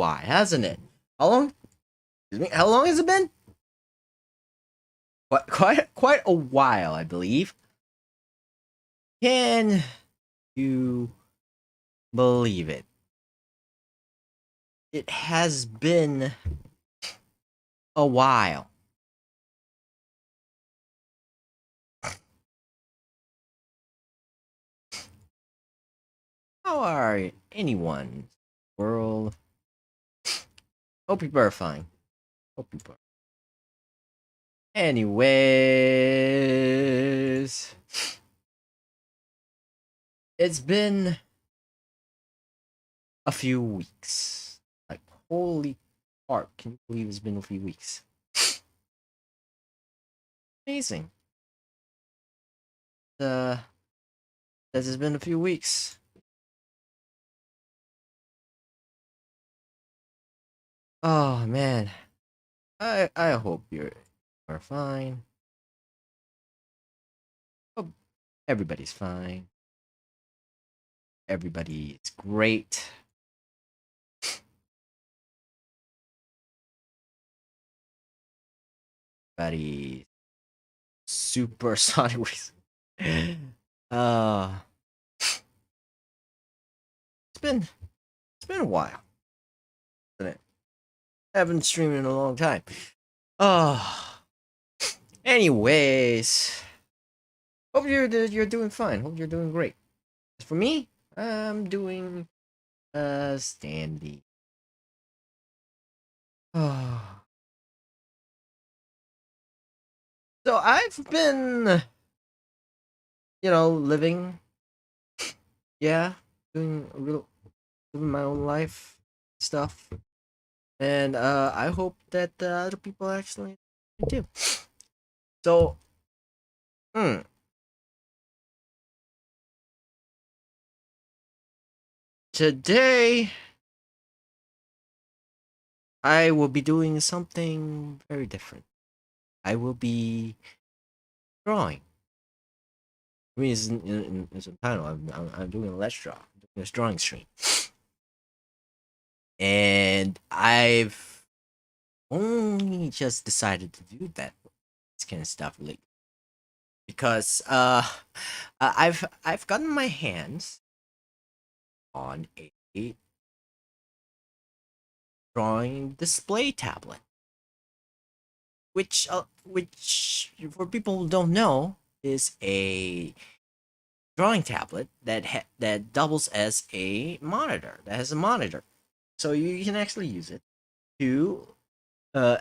while, hasn't it? How long? Excuse me. How long has it been? Quite a while, I believe. Can you believe it? It has been a while. How are anyone? World. Hope people are fine. Hope people are. Anyways, it's been a few weeks. Like, holy heart, can you believe it's been a few weeks? Amazing. This has been a few weeks. Oh man, I hope you're fine. Hope everybody's fine. Everybody is great. Everybody super sonic. uh, it's been a while, hasn't it? I haven't streamed in a long time. Oh, anyways, hope you're doing fine. Hope you're doing great. As for me, I'm doing standy. Oh. So I've been, living, yeah, doing living my own life stuff, and I hope that other people actually do. So, hmm, today I will be doing something very different. I will be drawing. I mean, it's in title. I'm doing a Let's Draw. I'm doing this drawing stream, and I've only just decided to do this kind of stuff lately because I've gotten my hands on a drawing display tablet, which for people who don't know is a drawing tablet that doubles as a monitor. That has a monitor, so you can actually use it to uh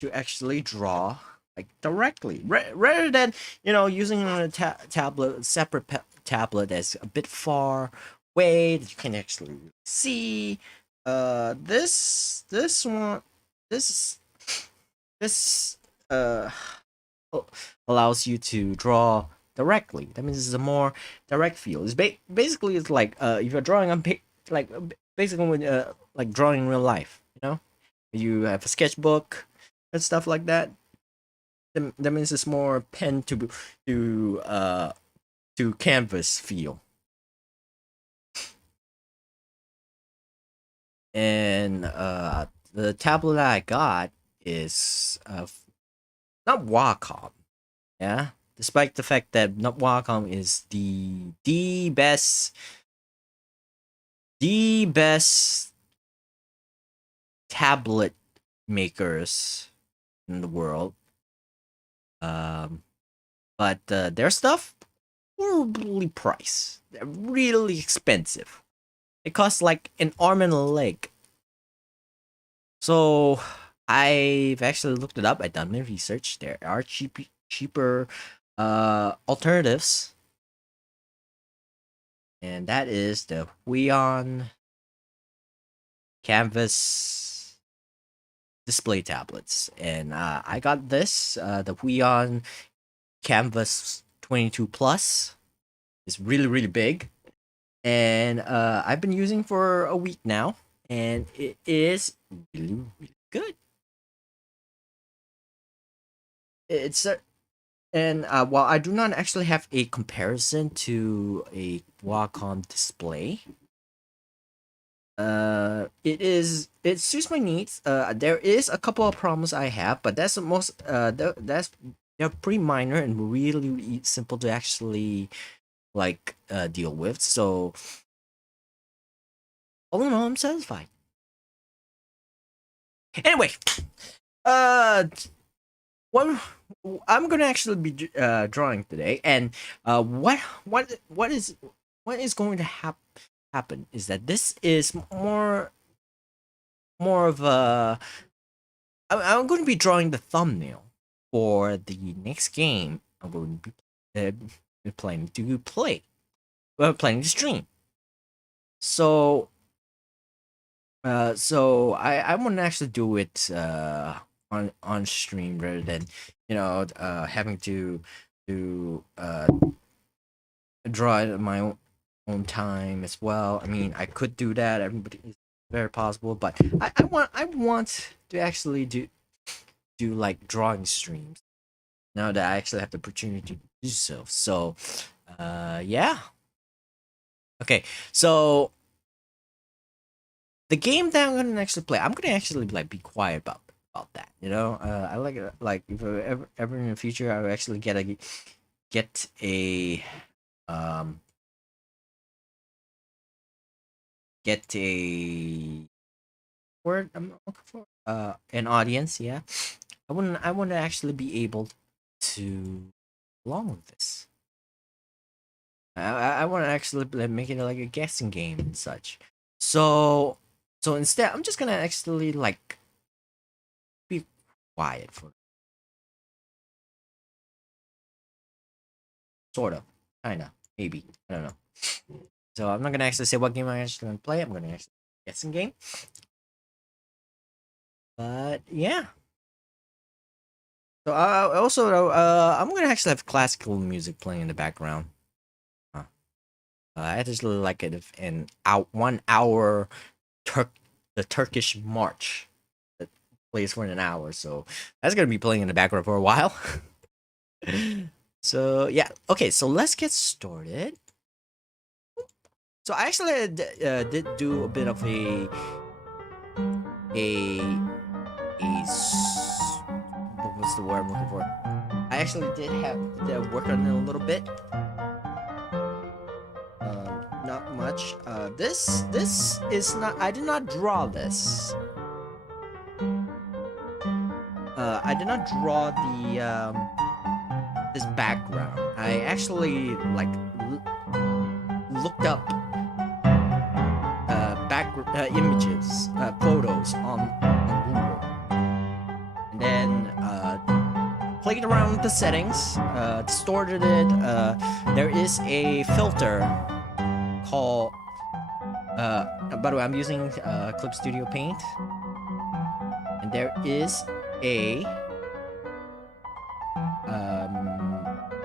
to actually draw like directly rather than using a tablet separate tablet that's a bit far away that you can actually see. This one, this this uh allows you to draw directly. That means it's a more direct feel. Basically it's like if you're drawing on like basically when like drawing in real life. You have a sketchbook and stuff like that. That means it's more pen to canvas feel. And the tablet I got is not Wacom. Yeah, despite the fact that not Wacom is the best tablet makers in the world. Um, but their stuff horribly priced. They're really expensive. It costs like an arm and a leg. So I've actually looked it up. I've done my research. There are cheaper alternatives, and that is the Huion Canvas display tablets. And I got this, the Huion Canvas 22 Plus. It's really really big, and I've been using for a week now, and it is really really good. It's and while I do not actually have a comparison to a Wacom display, it suits my needs. There is a couple of problems I have, but that's the most they're pretty minor and really, really simple to actually like deal with. So all in all, I'm satisfied. Anyway, uh, what I'm gonna actually be drawing today, and what is going to happen is that this is more of a I'm going to be drawing the thumbnail for the next game I'm going to be planning to play. Planning to stream. So, I want to actually do it on stream rather than having to draw it at my own time as well. I mean, I could do that. Everybody is very possible, but I want to actually do like drawing streams now that I actually have the opportunity to do so. So, yeah. Okay, so the game that I'm gonna actually play, I'm gonna actually like be quiet about that. I like it. Like if I ever in the future, I will actually get a um get a word I'm looking for an audience. Yeah, I want to actually be able to along with this. I want to actually like, make it like a guessing game and such. So instead, I'm just gonna actually like be quiet for sort of, kind of, maybe. I don't know. So I'm not gonna actually say what game I'm actually gonna play. I'm gonna actually guessing game. But yeah. So also I'm gonna actually have classical music playing in the background. I just really like it if in out 1 hour the Turkish march that plays for an hour. So that's gonna be playing in the background for a while. So yeah, okay. So let's get started. So I actually did do a bit of a what's the word I'm looking for? I actually did have to work on it a little bit. Not much. This is not. I did not draw this. I did not draw the this background. I actually like looked up images, photos on Google, and then played around with the settings, distorted it. There is a filter called. By the way, I'm using Clip Studio Paint, and there is a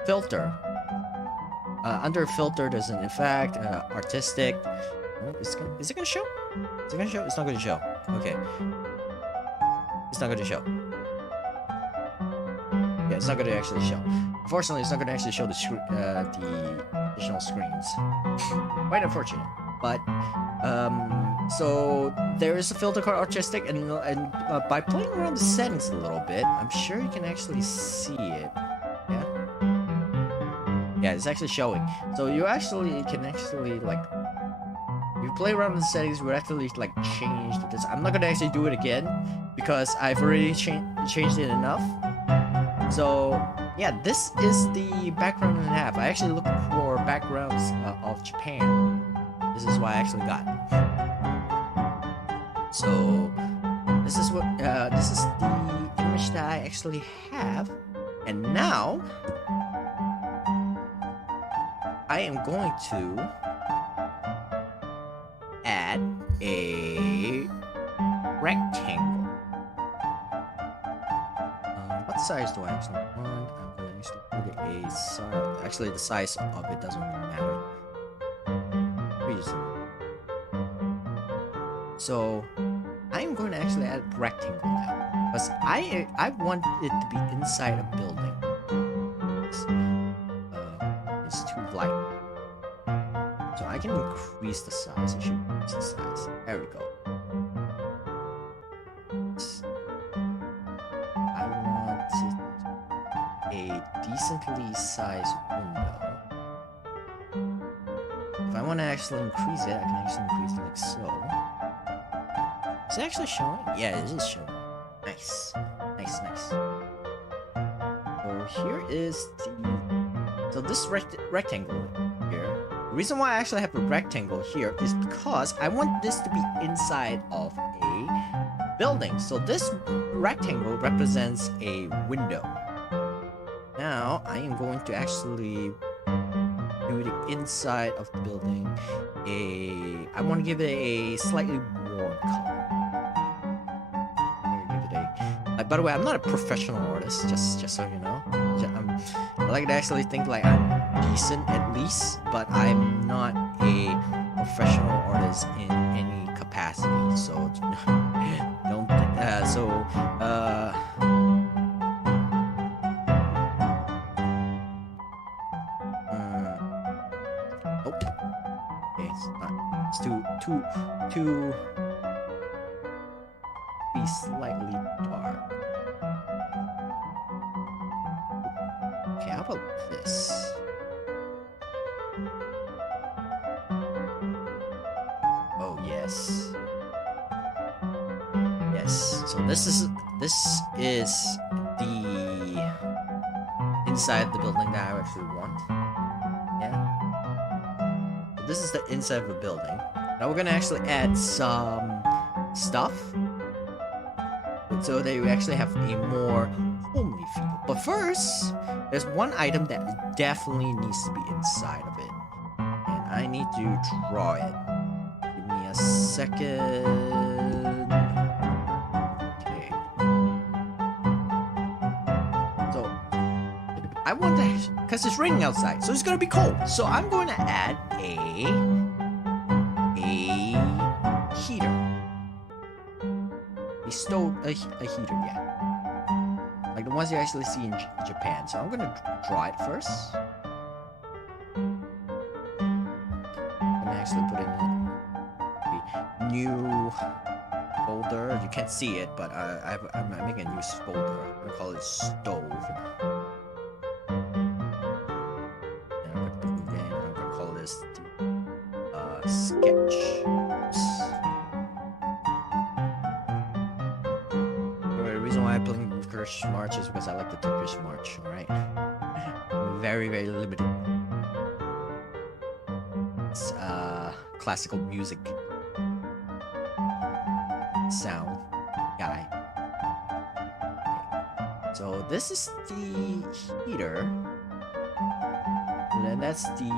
filter. Under filter, there's an effect, artistic. Oh, is it gonna show? Is it gonna show? It's not gonna show. Okay. It's not gonna show. Yeah, it's not gonna actually show. Unfortunately, it's not gonna actually show the additional screens. Quite unfortunate. But so there is a filter called artistic, and by playing around the settings a little bit, I'm sure you can actually see it. Yeah. Yeah, it's actually showing. So you can actually like. You play around with the settings, you actually like change this. I'm not gonna actually do it again because I've already changed it enough. So yeah, this is the background I have. I actually looked for backgrounds of Japan. This is what I actually got. So this is the image that I actually have, and now I am going to add a rectangle. What size do I actually want? I'm gonna actually put it a size. Actually, the size of it doesn't really matter. So I'm going to actually add a rectangle now because I want it to be inside a building. It's too light. So I can increase the size. I should increase the size. There we go. I want a decently sized window. If I want to actually increase it, I can actually increase it like so. Is it actually showing? Yeah, it is showing. Nice. Nice, nice. So here is the... So this rectangle here, the reason why I actually have a rectangle here is because I want this to be inside of a building. So this rectangle represents a window. Now, I am going to actually do the inside of the building I want to give it a slightly warm color. By the way, I'm not a professional artist, just so you know. I like to actually think like I'm decent at least, but I'm not a professional artist in any capacity. So don't. Oh. Okay, it's not. It's too. Be slightly dark. Okay, how about this? Oh yes. Yes. So this is the inside of the building that I actually want. Yeah. So this is the inside of the building. Now we're gonna actually add some stuff, so that you actually have a more homely feel. But first, there's one item that definitely needs to be inside of it, and I need to draw it. Give me a second. Okay. So, I want to, because it's raining outside, so it's gonna be cold. So I'm going to add a heater. A heater, yeah. Like the ones you actually see in Japan. So I'm gonna draw it first. I'm gonna actually put in a new folder. You can't see it, but I'm making a new folder. I'm gonna call it stove. And I'm gonna call this sketch. Turkish march is because I like the Turkish march, alright? Very, very limited. It's classical music sound guy. Okay. So this is the heater. And then that's the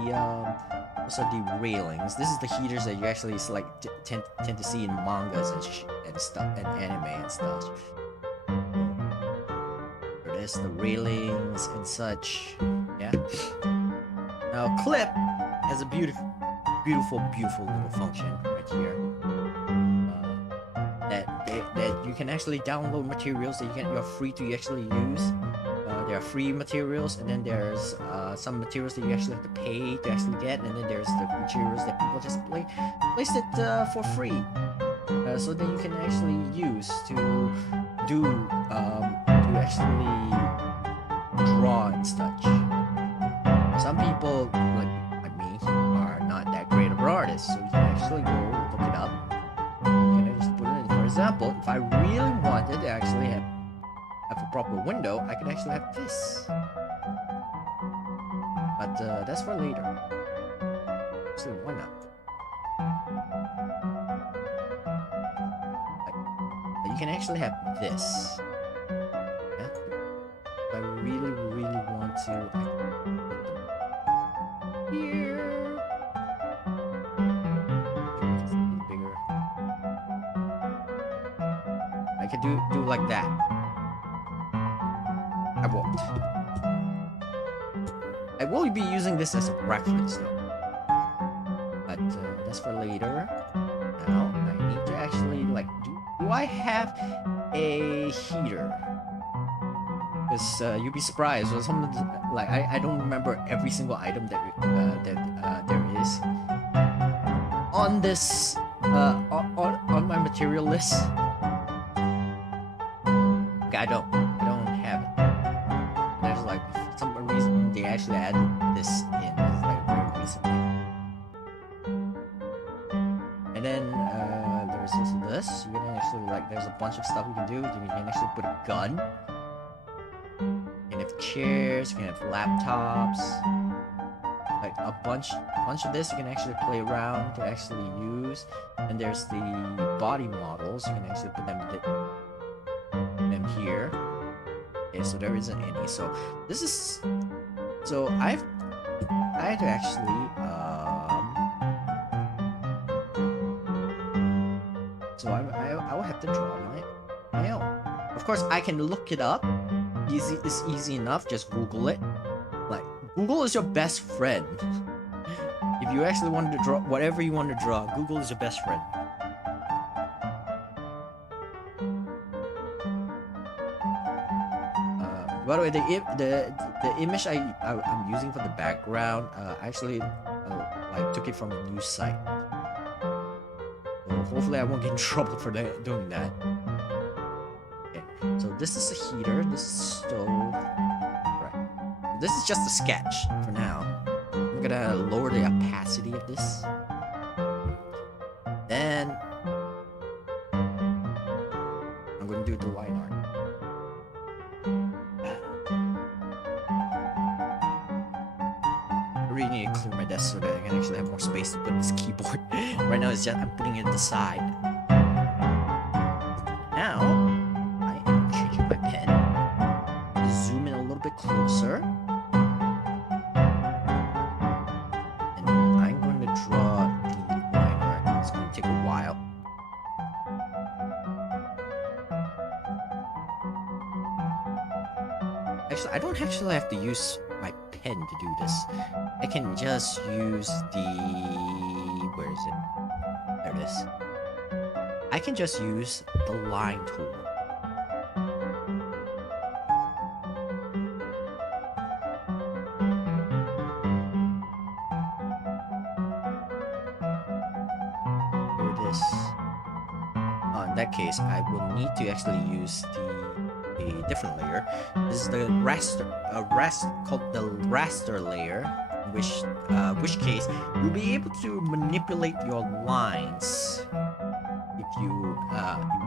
also the railings. This is the heaters that you actually like tend to see in mangas and stuff, and anime and stuff. The railings and such. Yeah. Now clip has a beautiful little function right here. That you can actually download materials that you're free to actually use. There are free materials, and then there's some materials that you actually have to pay to actually get, and then there's the materials that people just place it for free. So that you can actually use to do to actually draw and such. Some people like me are not that great of an artist, so you can actually go look it up. You can just put it in. For example, if I really wanted to actually have a proper window, I can actually have this. But that's for later. So why not? You can actually have this. Yeah? If I really want to, I can put them here. Just bigger. I can do like that. I won't. I will be using this as a reference though. But that's for later. Now I need to actually like do I have a heater? Because you'd be surprised. So I don't remember every single item that there is. on this on my material list. Okay, I don't have it. There's like for some reason they actually added this in like very recently. And then there's this. You can actually like there's a bunch of stuff you can do. You can actually put a gun. You can have chairs. You can have laptops. Like a bunch of this you can actually play around to actually use. And there's the body models. You can actually put them here. Okay, so there isn't any. So this is I had to actually so I will have to draw my own. Of course I can look it up. It's easy enough. Just Google it. Like Google is your best friend. If you actually want to draw whatever you want to draw, Google is your best friend. By the way, the image I'm using for the background, I actually like took it from a news site. So hopefully I won't get in trouble for doing that. Okay, so this is a heater. This is stove. Right. This is just a sketch for now. I'm gonna lower the opacity of this. Then I'm gonna do the line art. I really need to clear my desk so that I can actually have more space to put this keyboard. Right now it's just I'm putting it aside. Now I am changing my pen. Zoom in a little bit closer. And I'm going to draw the line art. It's going to take a while. Actually, I don't actually have to use my pen to do this. I can just use the... Where is it? There it is. I can just use the line tool. Here it is. In that case, I will need to actually use a different layer. This is the raster, called the raster layer, which case you'll be able to manipulate your lines if you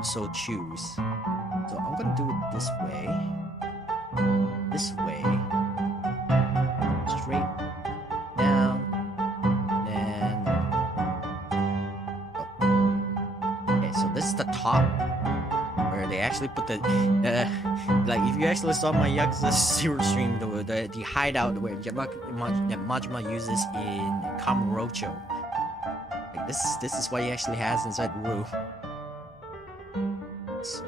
so choose. So I'm gonna do it this way, straight down, then okay. So this is the top. They actually put the like if you actually saw my Yakuza Zero stream, the hideout where Majima uses in Kamurocho. Like this is what he actually has inside the roof. So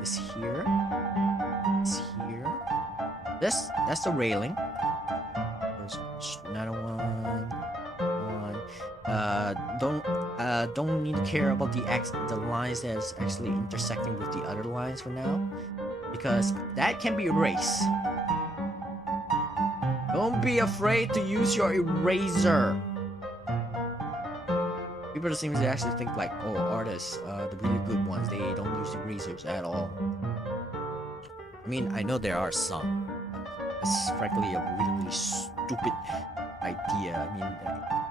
this here, that's the railing. There's another one. Don't need to care about the lines that's actually intersecting with the other lines for now, because that can be erased. Don't be afraid to use your eraser. People seem to actually think like, oh, artists, the really good ones, they don't use erasers at all. I mean, I know there are some. It's frankly a really stupid idea. I mean,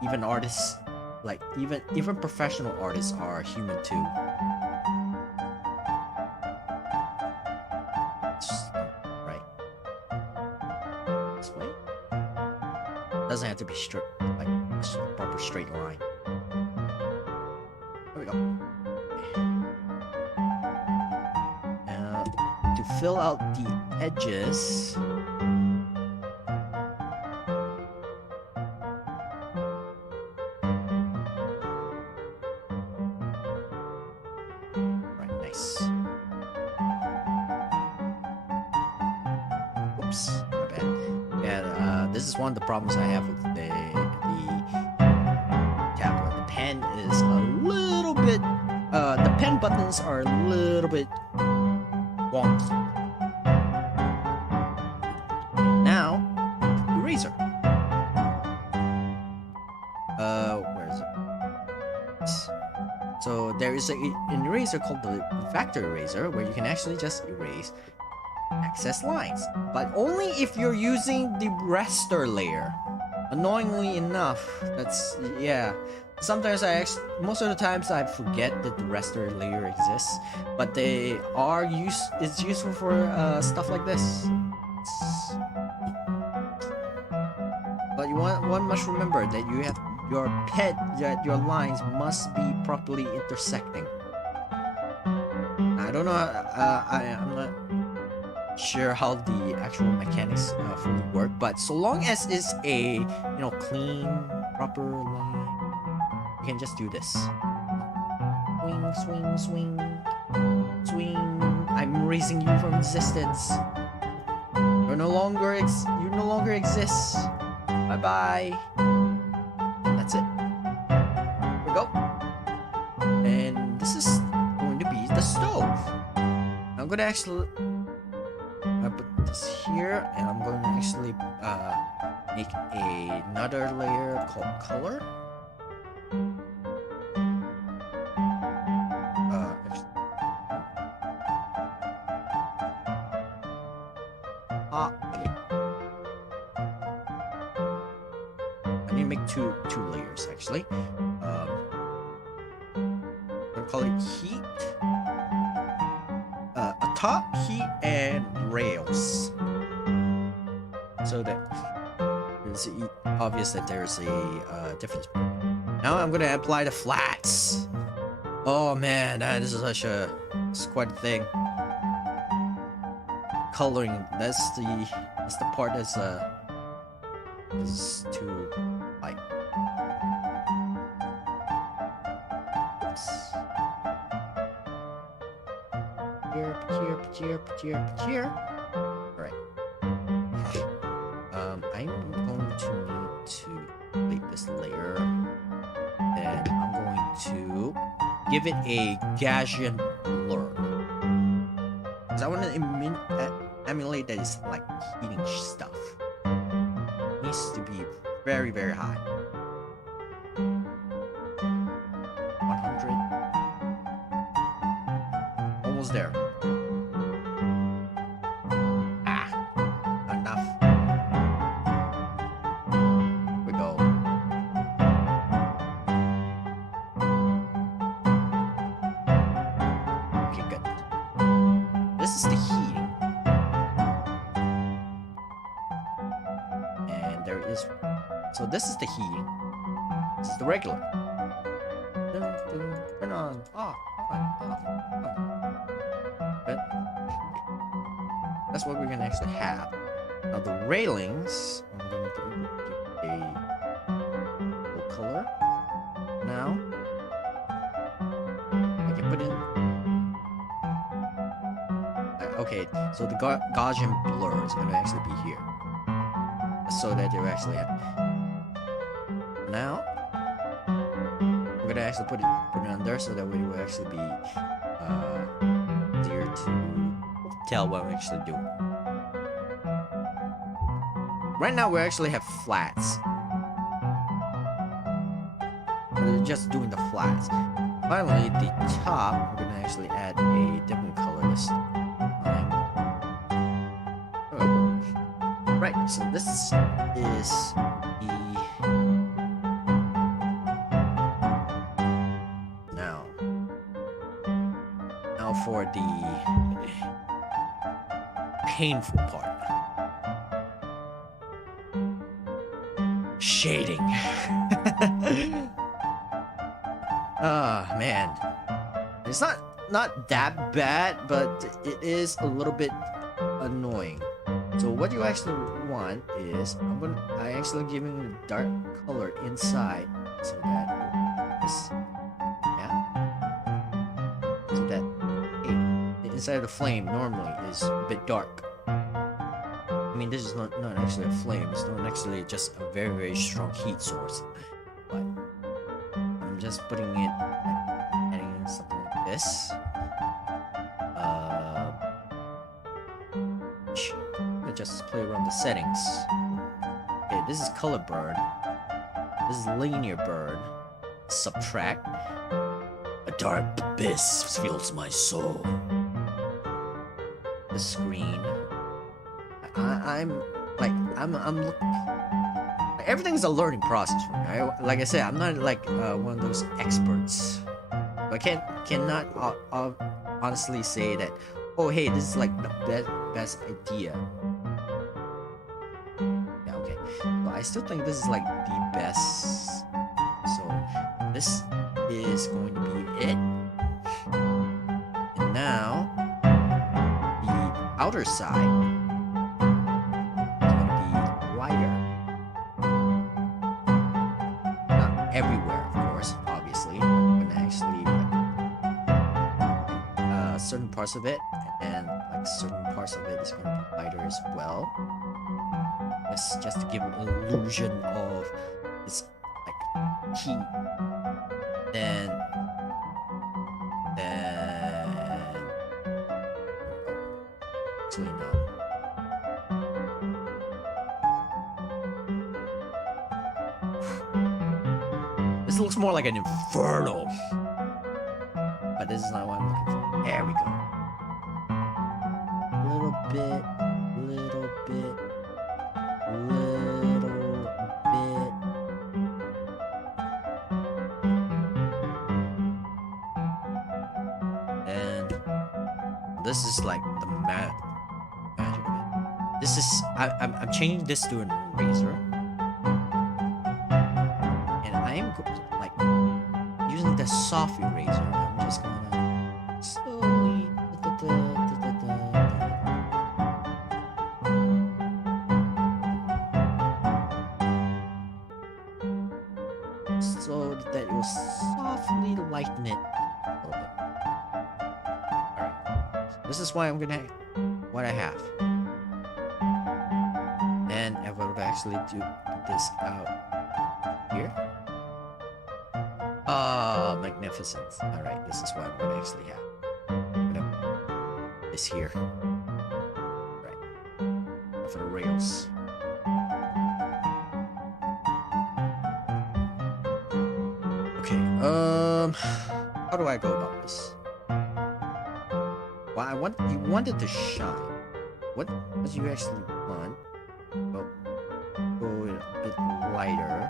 even artists, like even professional artists are human too. Right. This way. Doesn't have to be straight, like a proper straight line. There we go. Now to fill out the edges. One of the problems I have with the tablet. The pen is a little bit the pen buttons are a little bit wonky. Now, eraser. Where is it? there is an eraser called the vector eraser where you can actually just erase excess lines, but only if you're using the raster layer. Annoyingly enough, that's, yeah. Sometimes most of the times I forget that the raster layer exists, but it's useful for stuff like this. But one must remember that you have that your lines must be properly intersecting. I don't know. I'm not sure how the actual mechanics fully work, but so long as it's a clean, proper line, you can just do this. Swing, swing, swing, swing. I'm raising you from existence. You no longer exist. Bye bye. That's it. Here we go. And this is going to be the stove. I'm gonna actually put this here, and I'm going to actually make another layer called color. Okay. I need to make two layers actually. I'm gonna call it heat. Top, heat, and rails. So that it's obvious that there's a difference. Now I'm gonna apply the flats. Oh man, this is quite a thing. Coloring, that's the part that's is too light. Oops. Here. Alright. I'm going to need to complete this layer. And I'm going to give it a Gaussian blur. Because I want to emulate that it's like heating stuff. It needs to be very, very high. 100. Almost there. So this is the heating. This is the regular. Turn on, off. But that's what we're gonna actually have. Now the railings, I'm going to give a full color. Now I can put in. Okay, so the Gaussian blur is gonna actually be here, so that you actually have. Now we're gonna actually put it under, so that way it will actually be easier to tell what we're actually doing. Right now we actually have flats. We're just doing the flats. Finally, the top, we're gonna actually add a different color this time. Right, so this is the now for the painful part. Shading. Ah, man. It's not that bad, but it is a little bit annoying. So what you actually want is I actually giving a dark color inside, so that so that the inside of the flame normally is a bit dark. I mean, this is not actually a flame. It's not actually just a very, very strong heat source. But I'm just putting it, adding in something like this. Just play around the settings. Okay, this is color burn. This is linear burn. Subtract. dark abyss fills my soul. The screen. I'm looking. Everything's a learning process for me. Like I said, I'm not like one of those experts. I cannot honestly say that. Oh, hey, this is like the best idea. Yeah, okay. But I still think this is like the best. So this is going to be it. And now the outer side is going to be lighter. Not everywhere, of course, obviously. I'm gonna actually like certain parts of it, and like certain parts of it is going to be lighter as well. Just to give an illusion of this like heat. Then actually no. This looks more like an inferno. But this is not what I'm looking for. There we go. Little bit. This is like the magic of it. This is I'm changing this to a razor, and I am like using the soft eraser. I'm just gonna slowly so that it will softly lighten it a little bit. This is why I'm gonna what I have. Then I will actually do this out here. Oh, magnificent. Alright, this is what I'm gonna actually have. I'm gonna put this here. Right. For the rails. Okay, how do I go about this? Well, you wanted to shine. What you actually want? Well, go a bit lighter.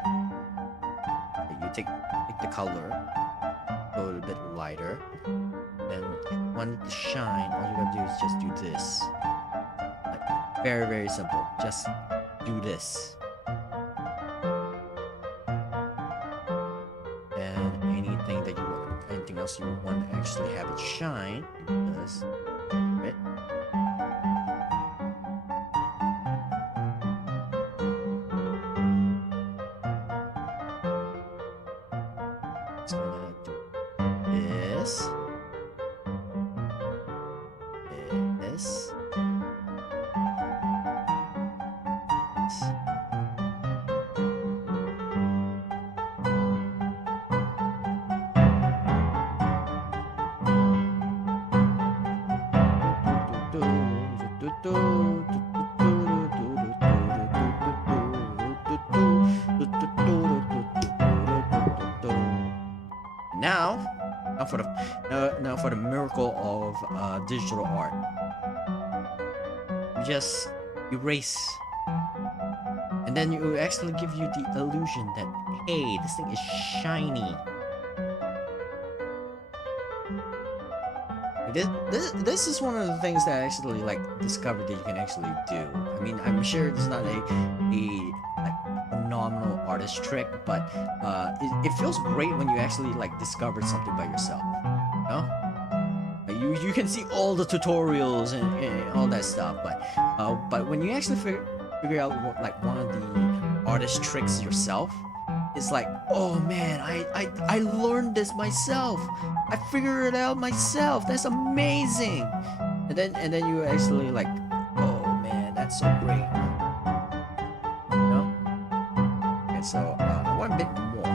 You take the color, go a bit lighter. Then if you want it to shine, all you gotta do is just do this. Like, very, very simple. Just do this. And anything else you want to actually have it shine, does it. It's gonna do this. This. Now for the miracle of digital art. You just erase, and then you actually give you the illusion that, hey, this thing is shiny. This is one of the things that I actually like discovered that you can actually do. I mean, I'm sure it's not a like phenomenal artist trick, but it feels great when you actually like discover something by yourself. You know? You can see all the tutorials and all that stuff, but when you actually figure out like one of the artist tricks yourself, it's like, oh man, I learned this myself. I figured it out myself. That's amazing. And then you actually like, oh man, that's so great. You know? And so I want a bit more.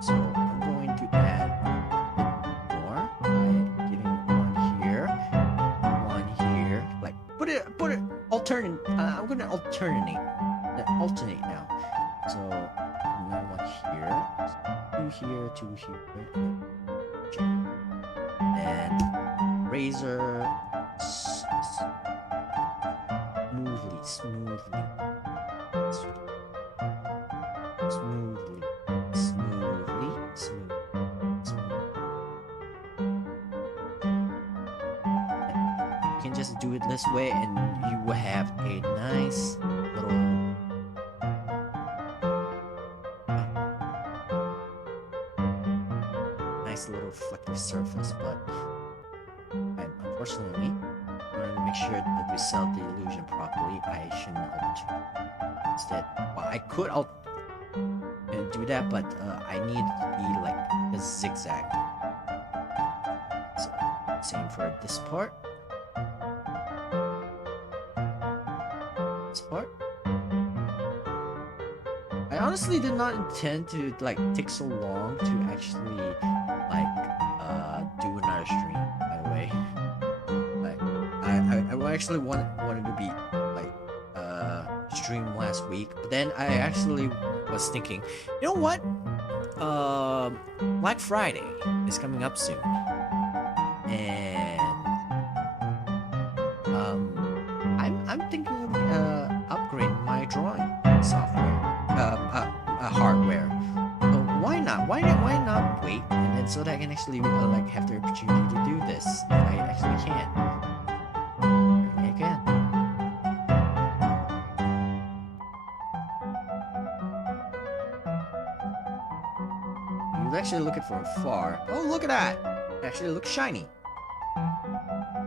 So I'm going to add a bit more by giving one here, like put it alternate. I'm gonna alternate now. So another one here. Two here, two here. Okay. And razor smoothly, smoothly, smoothly, smoothly, smoothly. You can just do it this way, and you will have a nice little reflective surface. But unfortunately, in order to make sure that we sell the illusion properly, I shouldn't alter. Instead, well, I could do that, but I need it to be like a zigzag. So, same for this part. This part. I honestly did not intend to like take so long to actually like do another stream. By the way, like I actually wanted to be like stream last week, but then I actually was thinking, you know what? Black Friday is coming up soon, and I'm thinking of upgrading my drawing software, hardware. Why not? Why not wait, and then so that I can actually like have the opportunity to do this if I actually can. I can. You're actually looking from afar. Oh, look at that! It actually looks shiny.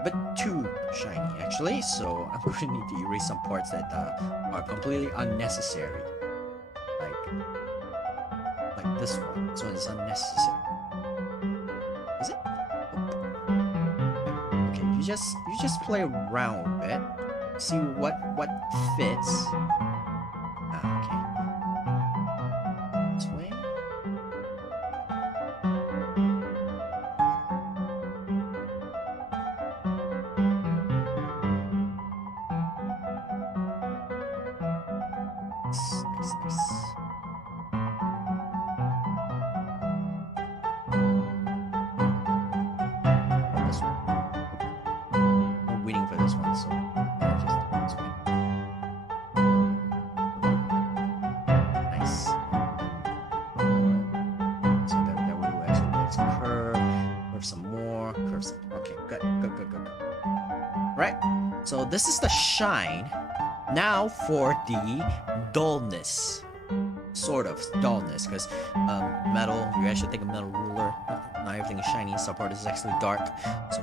But too shiny, actually, so I'm going to need to erase some parts that are completely unnecessary. Like this one. This one is unnecessary. Is it? Okay, you just play around with it. See what fits. Okay. This way. Nice. So this is the shine. Now for the dullness. Sort of dullness, because metal, you actually take a metal ruler. Not everything is shiny, some part is actually dark. So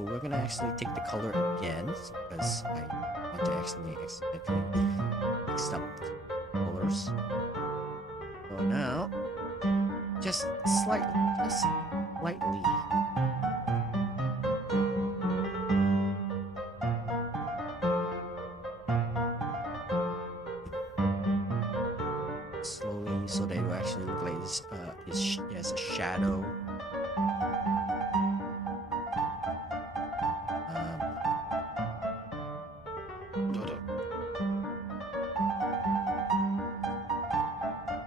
we're gonna actually take the color again, because I want to actually accidentally mix up colors. So now, just slightly. Slowly, so they will actually look like this as a shadow.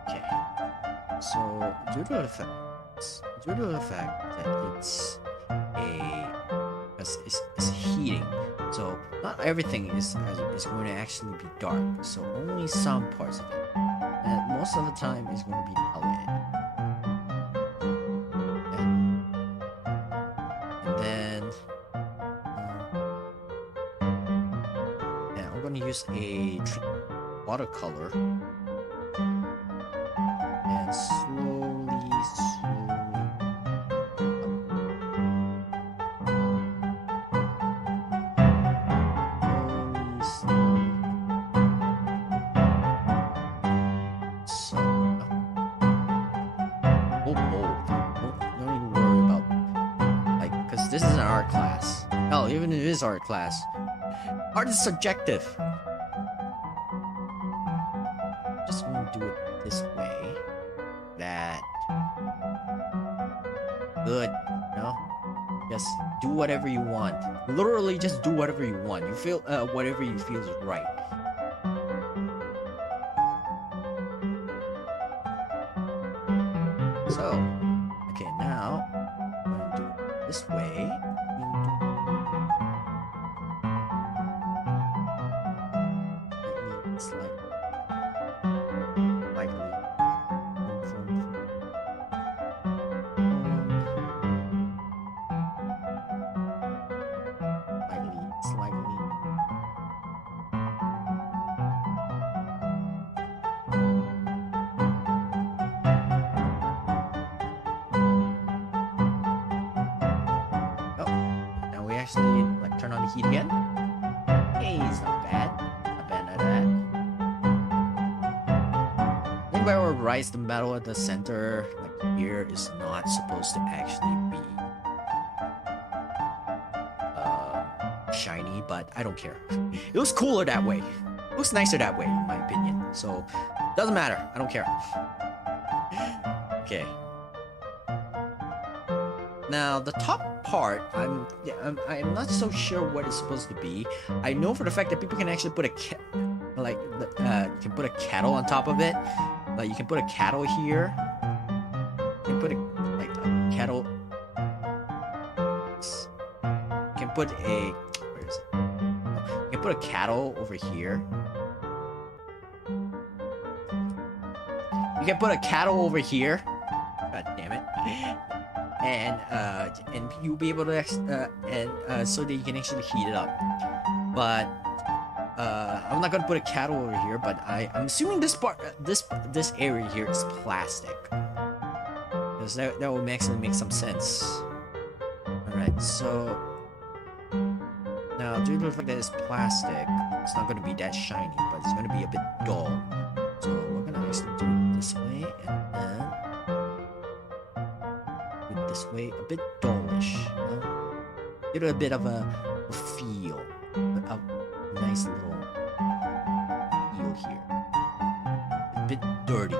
Okay, so due to the fact that it's heating, so not everything is going to actually be dark. So only some parts of it. And most of the time is going to be colored. Yeah. And then I'm going to use a watercolor and slowly this is an art class. Hell, even if it is art class, art is subjective. Just want to do it this way. That good, you know? Just do whatever you want. Literally, just do whatever you want. You feel whatever you feel is right. So, okay, now I'm gonna do it this way. Let me slightly. Slightly. Oh, now we actually like turn on the heat again. Hey, it's not bad. Not bad at that. I think where we rise the metal at the center, like here, is not supposed to actually be shiny, but I don't care. It was cooler that way. It looks nicer that way, in my opinion. So, doesn't matter. I don't care. Okay. Now, the top part, I'm not so sure what it's supposed to be. I know for the fact that people can actually put a can put a kettle on top of it. Like you can put a kettle here. You can put a kettle. You can put a You can put a kettle over here. You can put a kettle over here. God damn it. And you'll be able to so that you can actually heat it up. But I'm not gonna put a kettle over here. But I'm assuming this part, this area here is plastic, because that will actually make some sense. All right, so. Now, due to the fact that it's plastic, it's not going to be that shiny, but it's going to be a bit dull. So we're going to actually do it this way, and then do it this way, a bit dullish. You know? Give it a bit of a feel, a nice little feel here. A bit dirty,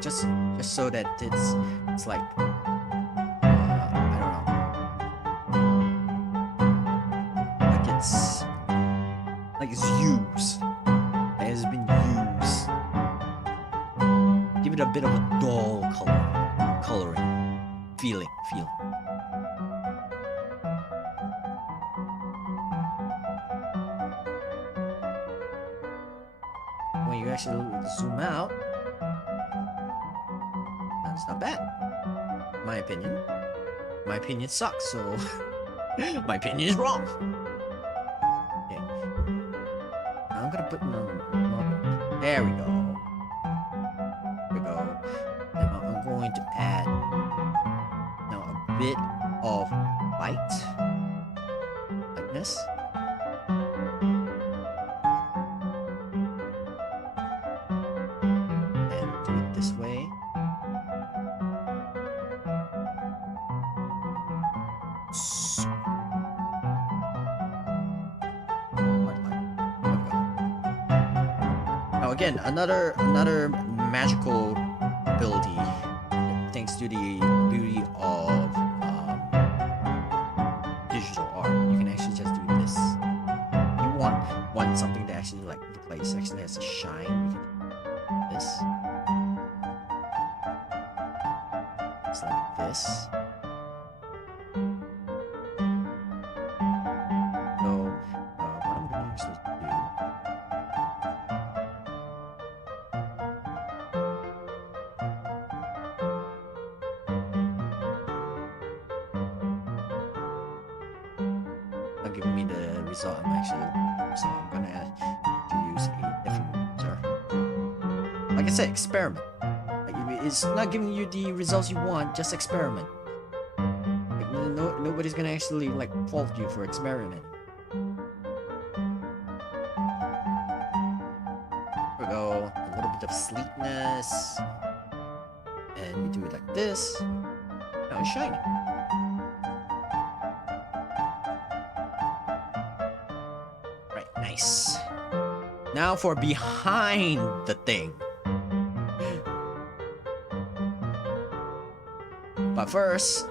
just so that it's like. It's used. It has been used. Give it a bit of a dull coloring, feeling. When you actually zoom out, that's not bad. My opinion. My opinion sucks, so my opinion is wrong. I'm gonna put on. There we go. There we go. And I'm going to add now a bit of lightness. And do it this way. Again, another magical ability, thanks to the beauty of digital art. You can actually just do this. You want something to actually like the place actually has a shine. You can do this. It's like this. So what I'm gonna actually do. Giving me the result I'm actually, so I'm gonna have to use a different user. Like I said, experiment. Like if it's not giving you the results you want, just experiment. Like nobody's gonna actually like fault you for experimenting. Here we go, a little bit of sleekness, and we do it like this. Now it's shiny. Nice. Now for behind the thing. But first,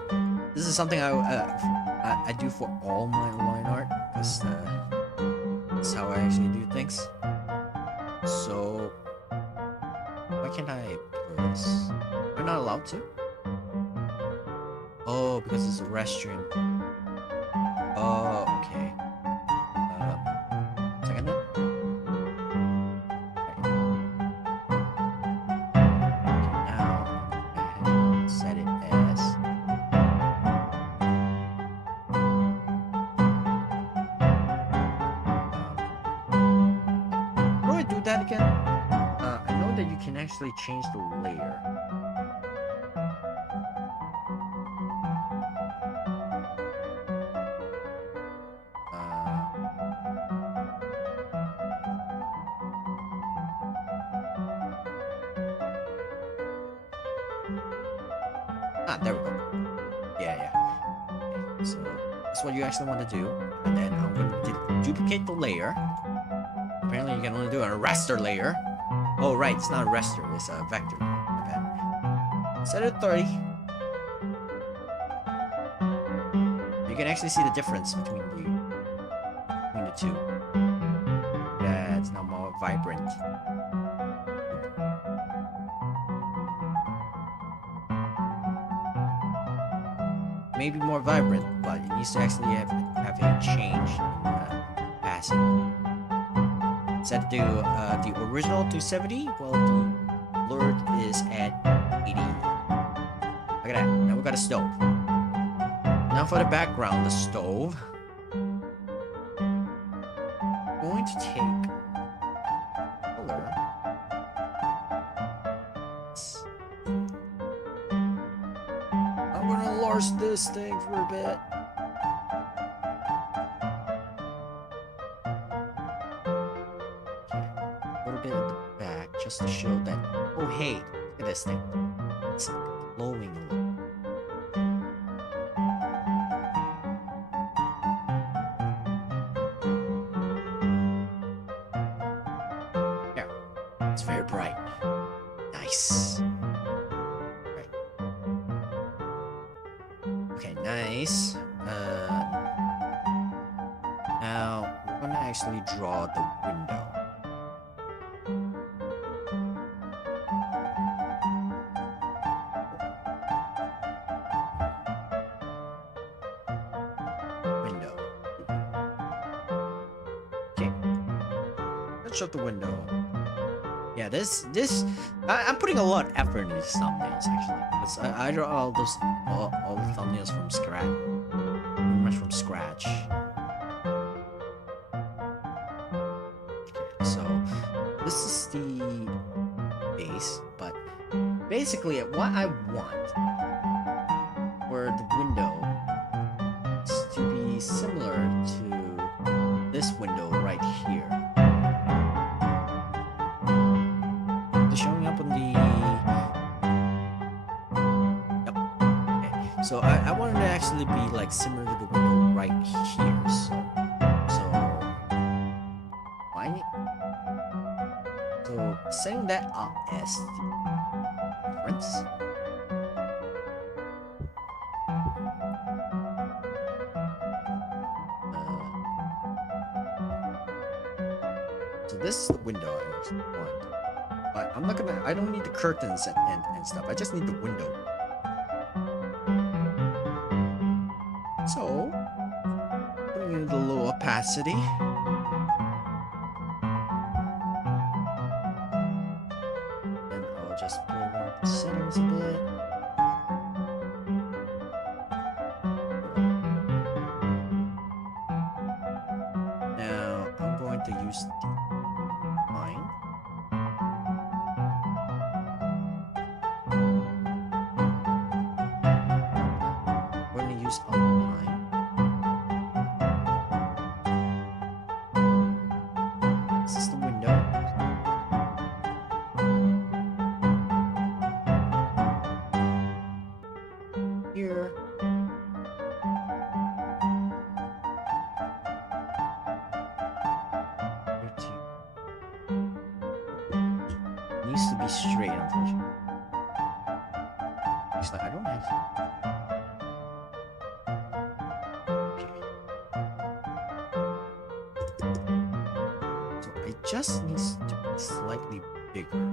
this is something I do for all my line art, because that's how I actually do things. So why can't I play this? Am I not allowed to? Oh, because it's a restroom. Oh, okay. Second then? Right. Okay, now I'm gonna go ahead and set it as how do I do that again? I know that you can actually change the layer. There we go. Yeah, yeah. Okay, so that's what you actually want to do. And then I'm going to duplicate the layer. Apparently you can only do a raster layer. Oh, right, it's not a raster, it's a vector. My bad. Set it at 30. You can actually see the difference between the two. Yeah, it's now more vibrant. Maybe more vibrant, but it needs to actually have a change in passing. Set to the original to 70, while the blurred is at 80. Look at that. Now we got a stove. Now for the background, the stove. I'm going to take color. I'm gonna enlarge this thing for a bit. A little bit at the back, just to show that. Oh hey, look at this thing. It's glowing a little. Yeah, it's very bright. Nice. Okay, nice. Now we're gonna actually draw the window. Window. Okay. Let's show the window. Yeah, I'm putting a lot of effort into these thumbnails actually. Because I draw all the thumbnails from scratch. Pretty much from scratch. Okay, so this is the base, but basically what I want for the window is to be similar to this window right here. Showing up on the... Yep. Okay. So I wanted to actually be like similar to the window right here. So finding... So setting that up as the reference. So this is the window I actually want. But I'm not gonna, I don't need the curtains and stuff. I just need the window. So, putting in the low opacity. Then I'll just play around the settings a bit. Now, I'm going to use the line. A line. This is the window. Here. Here too. It needs to be straight, unfortunately. It's like I don't have to. Just needs to be slightly bigger.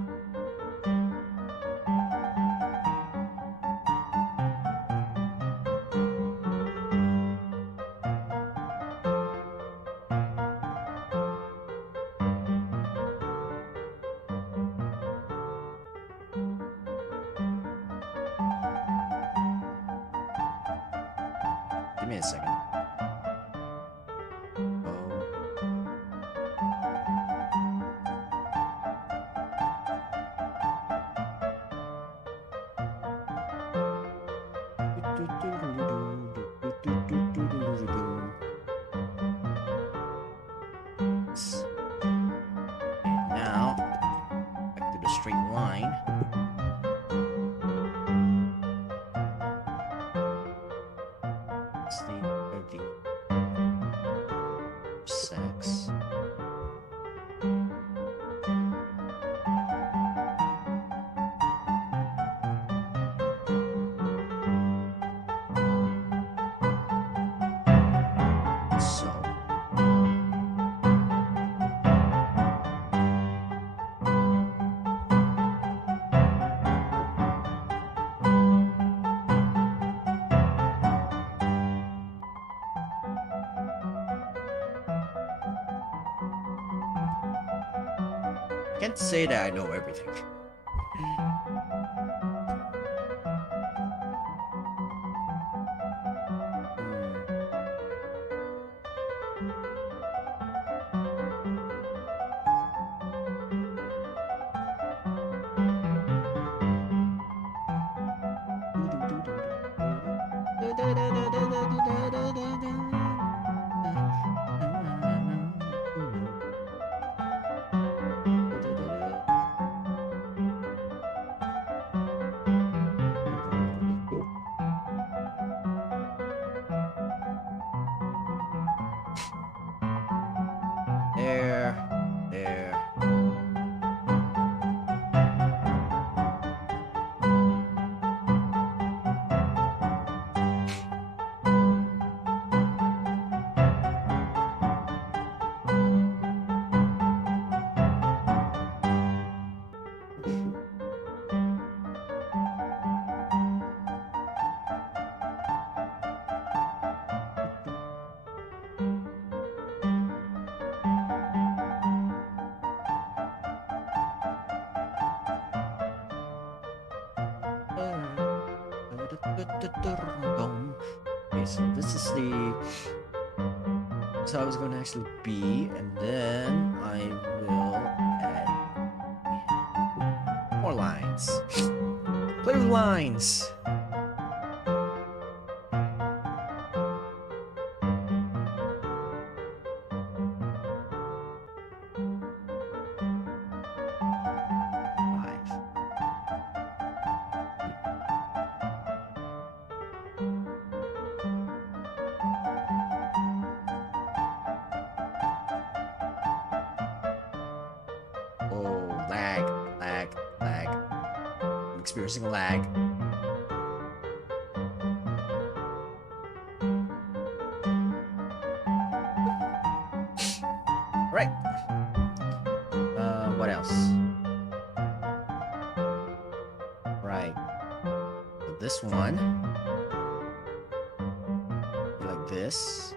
me a second. Now, back to the straight line. Let's see, 36. I can't say that I know everything. There. Okay, so this is the how it's going to actually be, and then I will add more lines. Play with lines. Oh, lag. I'm experiencing a lag. Right. What else? Right. So this one. Like this.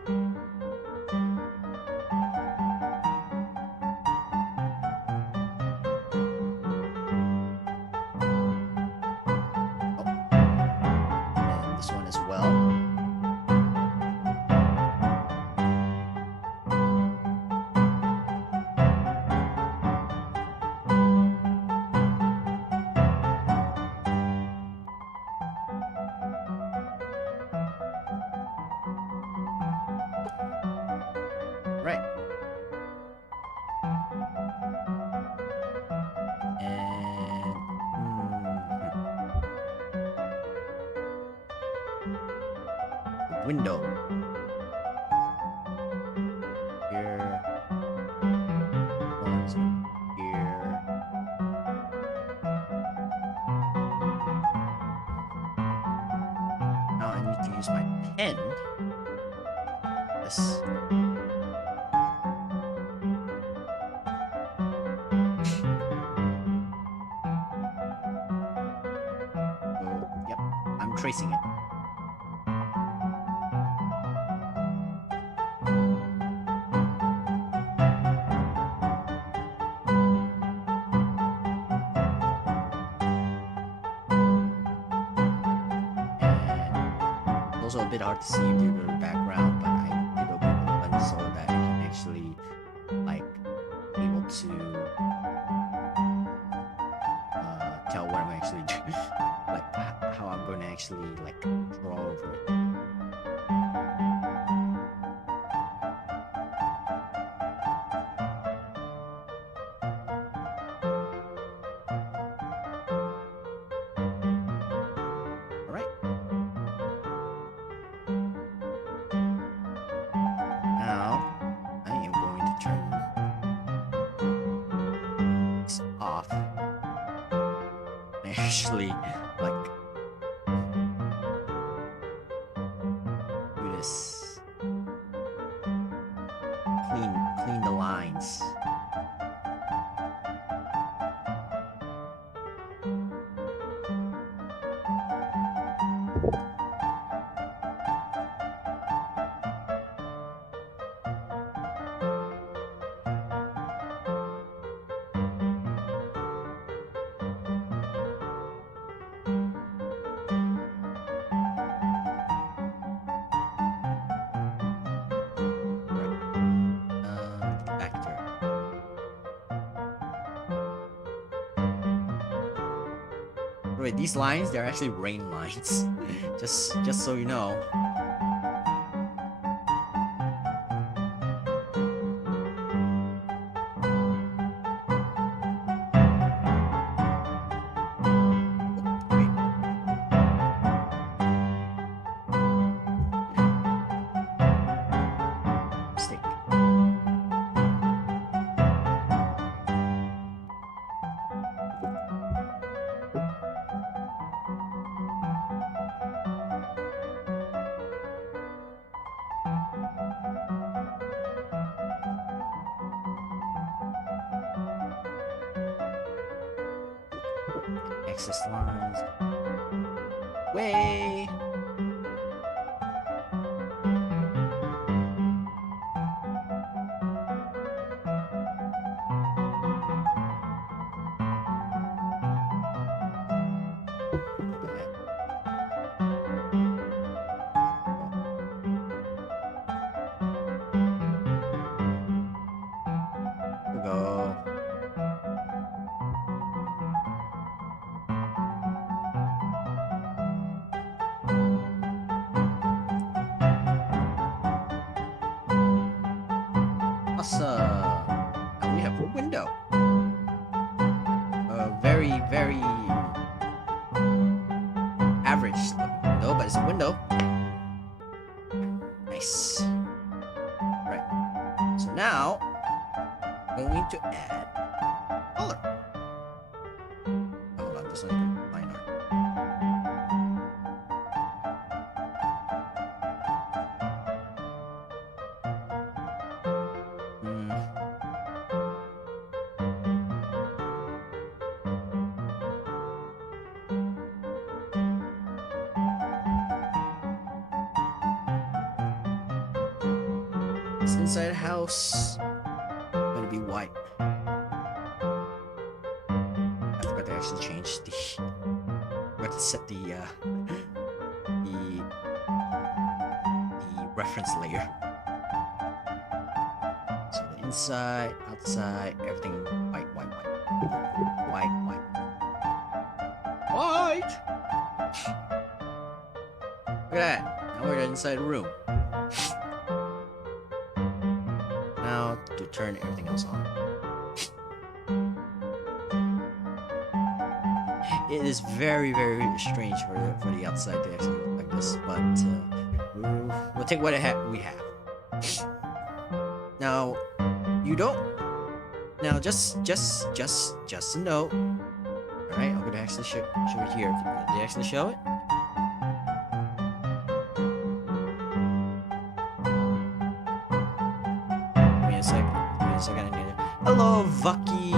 Right. And window. Here. One's here. Now I need to use my pen. This. Tracing it. And it's also a bit hard to see due to the background, but it'll be open so that I can actually like able to tell what I'm actually doing, like how I'm going to actually like draw over it. Alright. Now I am going to turn this off. Actually like do this, clean the lines. Wait, these lines, they're actually rain lines. just so you know. Wait. Mistake. Excess lines. Way. Go. Now we have a window. A very average looking window, but it's a window. Nice. Right. So now I'm going to add color. Hold on, just like line art. This inside house gonna be white. I forgot to actually change the. I forgot to set the reference layer. So the inside, outside, everything white. Look at that. Now we're inside a room. Now to turn everything else on. It is very strange for the outside to actually look like this, but we'll take what we have. Now you don't. Now just a note. All right, I'm gonna actually show it here. Did they actually show it? Hello, Vucky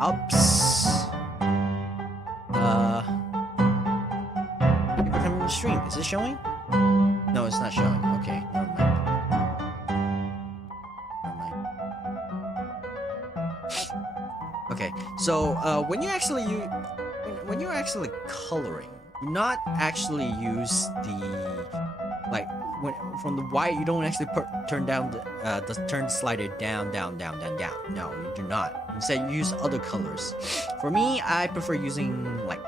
Ups. People coming to the stream. Is it showing? No, it's not showing. Okay, never mind. Okay, so when you're actually coloring, do not actually use the when from the white, you don't actually turn down turn the slider down. No, you do not. Instead, you use other colors. For me, I prefer using like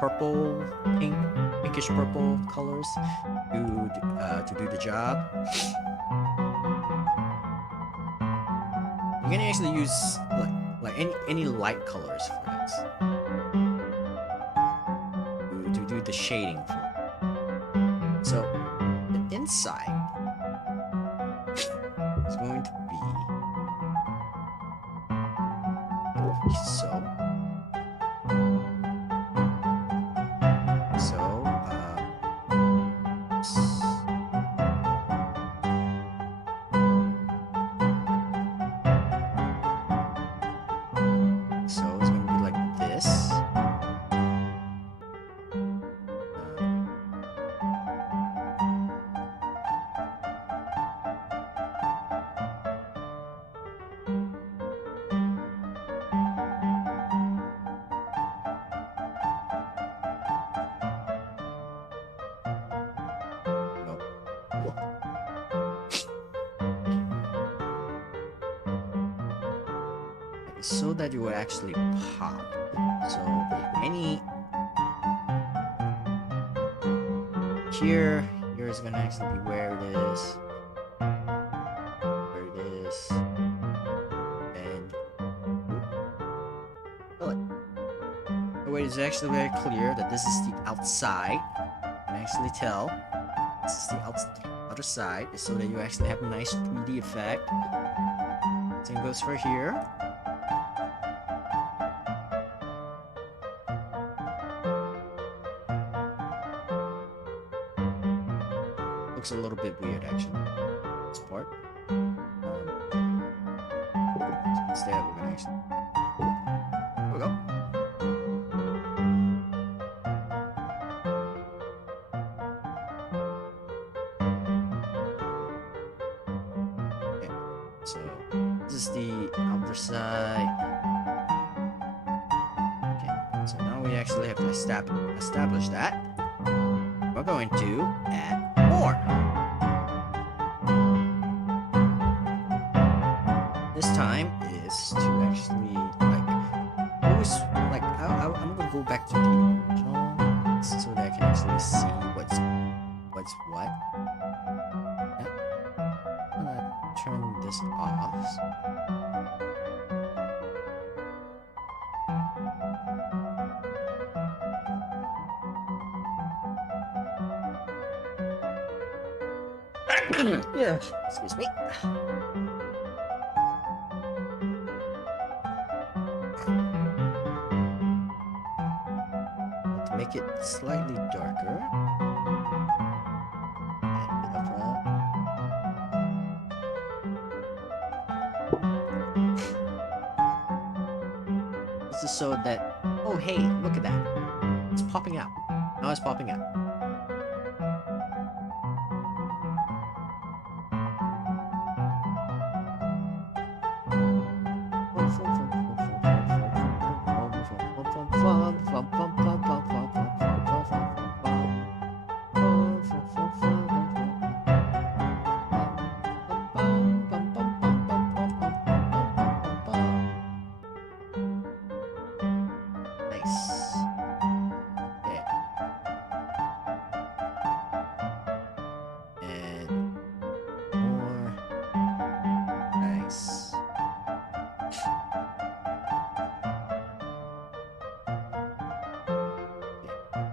purple, pinkish purple colors to do the job. You can actually use like any light colors for this to do the shading for. So the inside is going to be so. So it's going to be like this. So that you will actually pop. So any here is gonna actually be where it is, and the way it's actually very clear that this is the outside. You can actually tell this is the outer side, so that you actually have a nice 3D effect. Same goes for here. Looks a little bit weird actually, this part. Instead, we're gonna actually. There we go. Okay, so this is the outer side. Okay, so now we actually have to establish that. We're going to add more. This time is to actually like always like I'm gonna go back to the original so that I can actually see what's what. Yeah. I'm gonna turn this off. Yeah, excuse me. To make it slightly darker. Add a bit of this is so that, oh hey, look at that. It's popping out. Now it's popping out.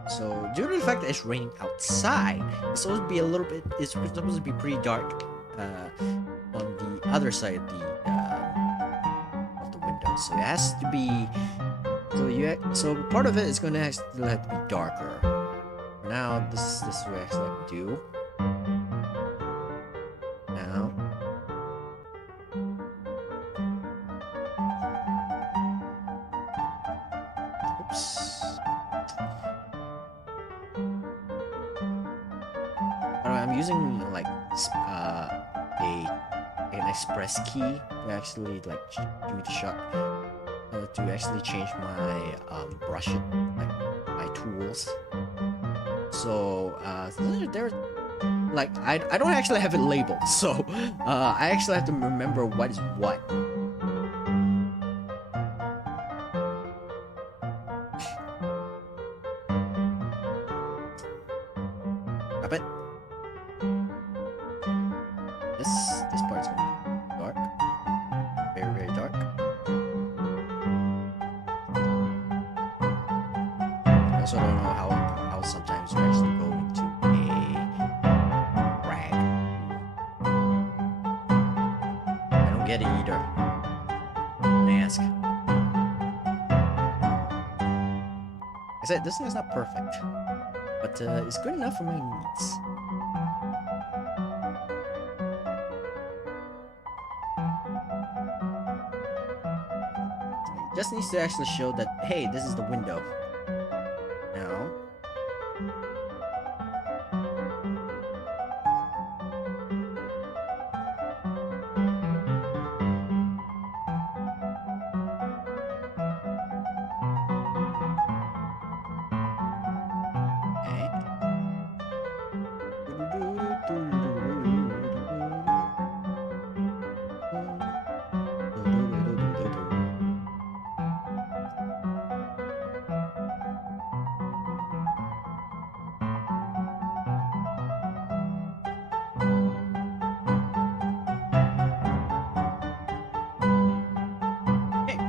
So due to the fact that it's raining outside, it's supposed to be it's supposed to be pretty dark on the other side of the window. So it has to be. So part of it is going to have to be darker. For now, this is what I actually have to do. Now. Oops. I'm using like an express key to actually like do the shot to actually change my brush, like my tools. So like I don't actually have it labeled, so I actually have to remember what is what. Stop it. This part's gonna be dark, very very dark. I also don't know how sometimes you actually go into a rag. I don't get it either. Don't ask. I said this thing is not perfect, but it's good enough for my needs. It just needs to actually show that, hey, this is the window. Now,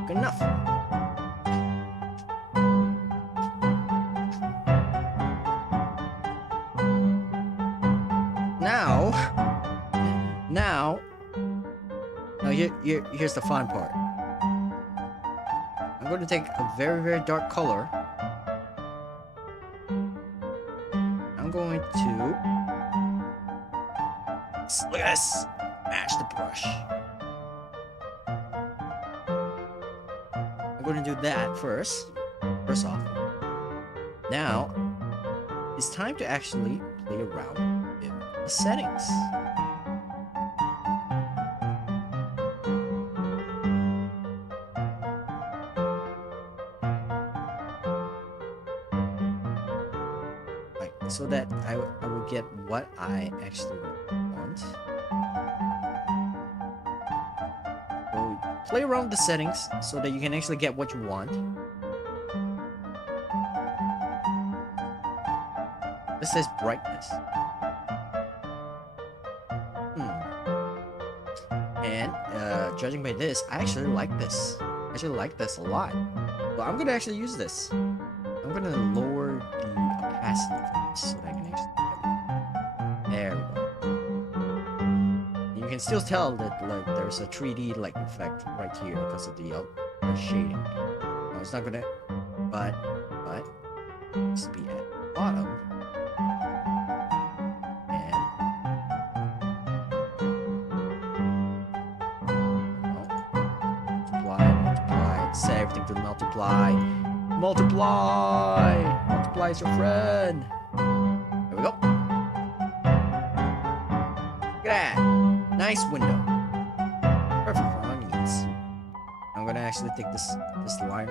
good enough. Now here's the fun part. I'm going to take a very very dark color. I'm going to look at this. Smash the brush. I'm going to do that first off. Now, it's time to actually play around with the settings. Like, so that I will get what I actually want. So play around with the settings so that you can actually get what you want. This says brightness. And judging by this, I actually like this. I actually like this a lot. So I'm gonna actually use this. I'm gonna lower the opacity for this so that I can actually get it. There we go. You can still tell that like there's a 3D like effect right here because of the shading. No, it's not gonna, but it's be at the bottom. Say everything to multiply. Multiply is your friend. There we go. Look at that. Nice window. Perfect for my needs. I'm gonna actually take this line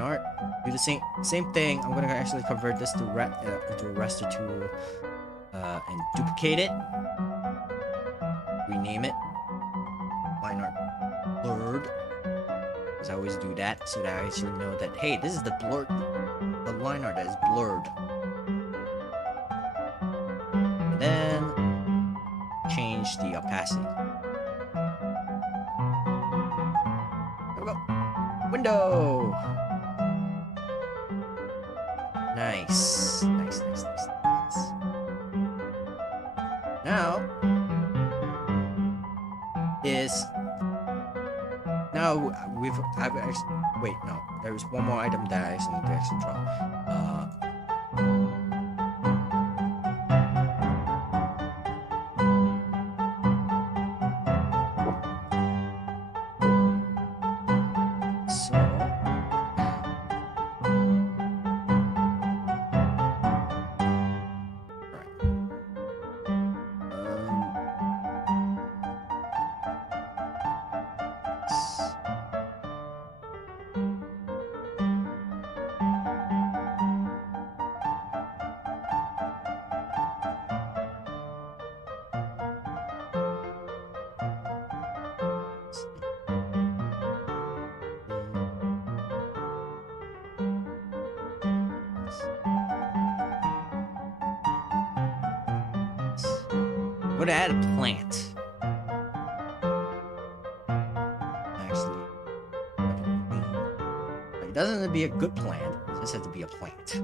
art. Do the same thing. I'm gonna actually convert this to into a raster tool and duplicate it. Rename it. Line art blurred. I always do that so that I actually know that, hey, this is the line art that is blurred. And then change the opacity. There we go. Window. Nice. Nice. Now I've actually, wait, no, there is one more item that I actually need to actually draw. gonna add a plant. Actually, it doesn't have to be a good plant. It just has to be a plant.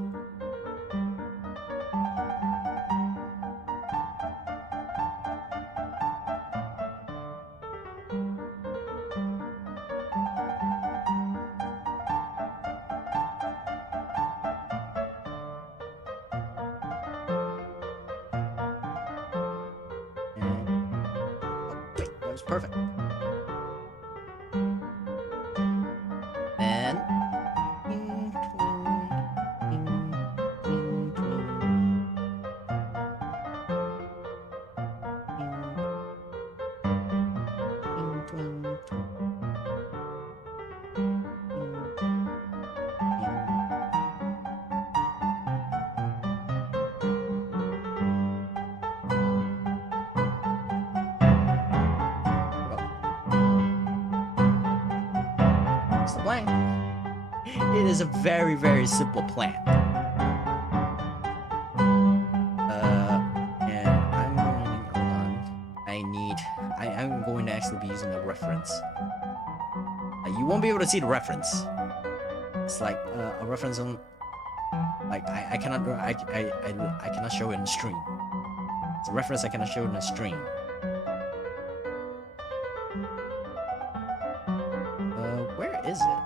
That was perfect. And it's the blank. It is a very, very simple plan. And I'm going to, hold on. I'm going to actually be using a reference. You won't be able to see the reference. It's like a reference on, like I cannot show it in the stream. It's a reference I cannot show in the stream. Where is it?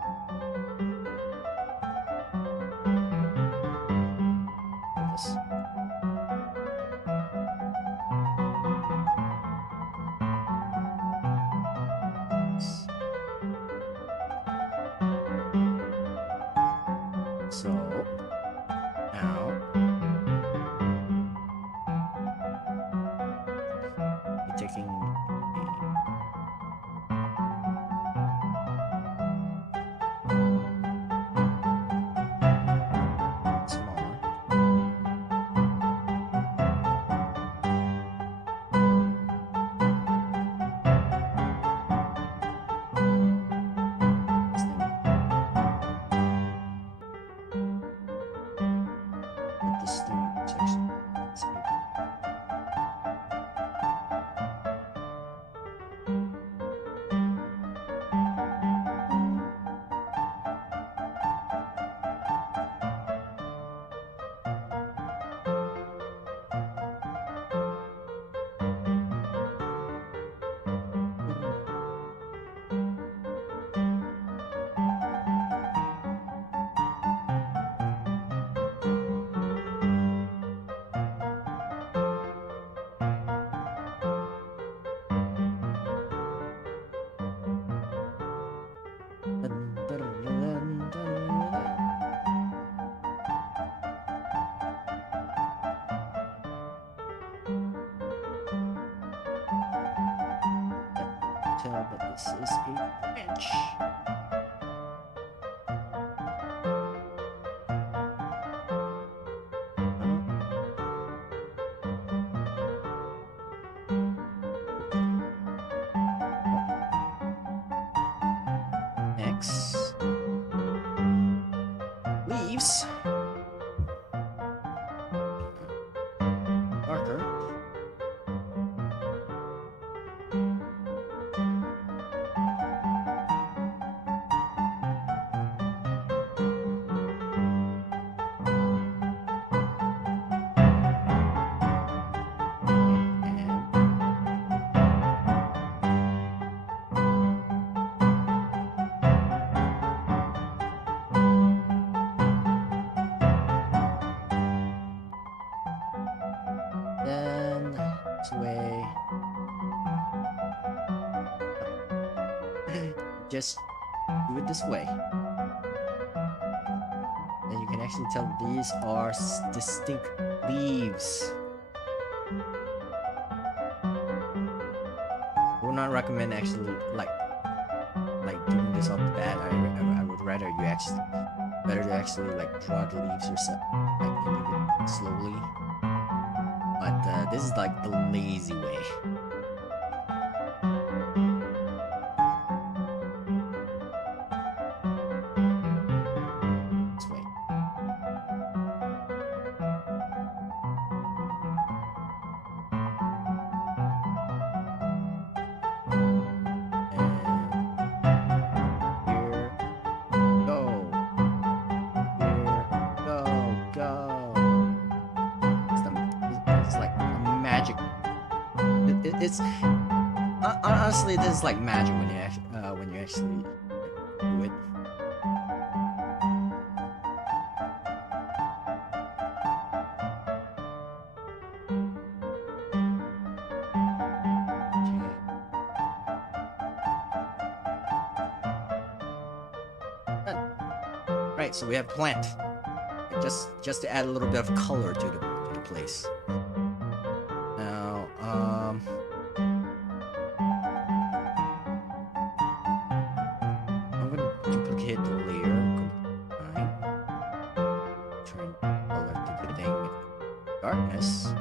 This. So now we're taking tell that this is a branch. Next, leaves. Marker. Then this way. Just do it this way. Then you can actually tell these are distinct leaves. I would not recommend actually like doing this off the bat. I would rather you actually better to actually like draw the leaves yourself, like slowly. But this is like the lazy way. This way. It's honestly, this is like magic when you actually do it. Right, so we have plant. Just to add a little bit of color to the place. Now, I'm gonna duplicate the layer. Right. Turn color to the thing. Darkness.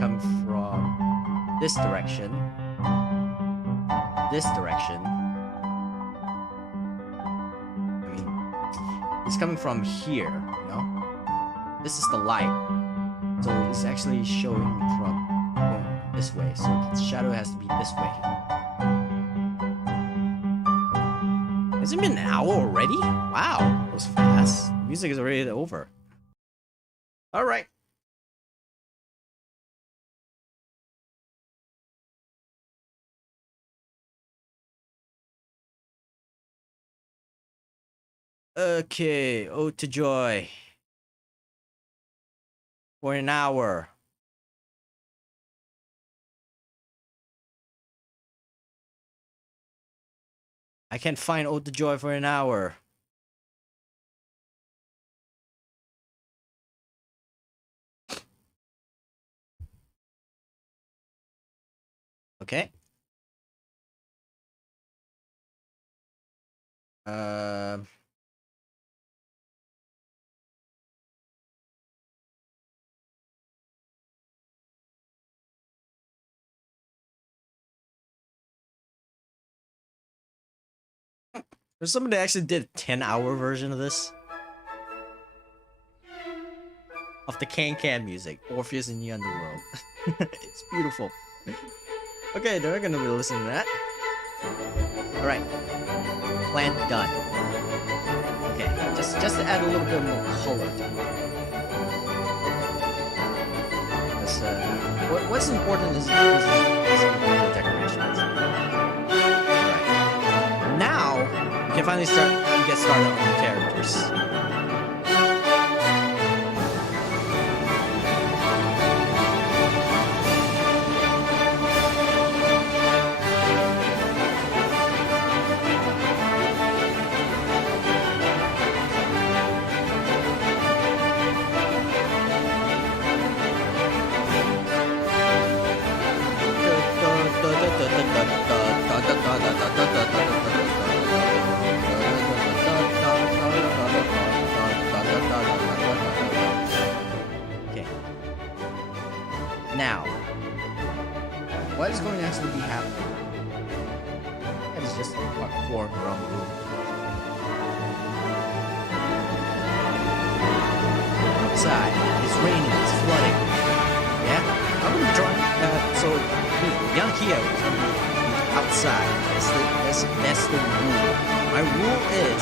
Coming from this direction. I mean, it's coming from here, you know? This is the light. So it's actually showing from going this way. So the shadow has to be this way. Has it been an hour already? Wow, that was fast. Music is already over. Alright. Okay, Ode to Joy. For an hour. I can't find Ode to Joy for an hour. Okay. There's somebody that actually did a 10-hour version of this. Of the Can music, Orpheus in the Underworld. It's beautiful. Okay, they're gonna be listening to that. Alright. Plant done. Okay, just to add a little bit more color to it. Because what's important is the decorations. Alright. Now we can finally get started on the characters. Okay. Now, what is going to actually be happening? That is just a form around the room. Outside, it's raining, it's flooding. Yeah? I'm gonna be drawing. So, Yankiyo is gonna be outside. That's the rule. My rule is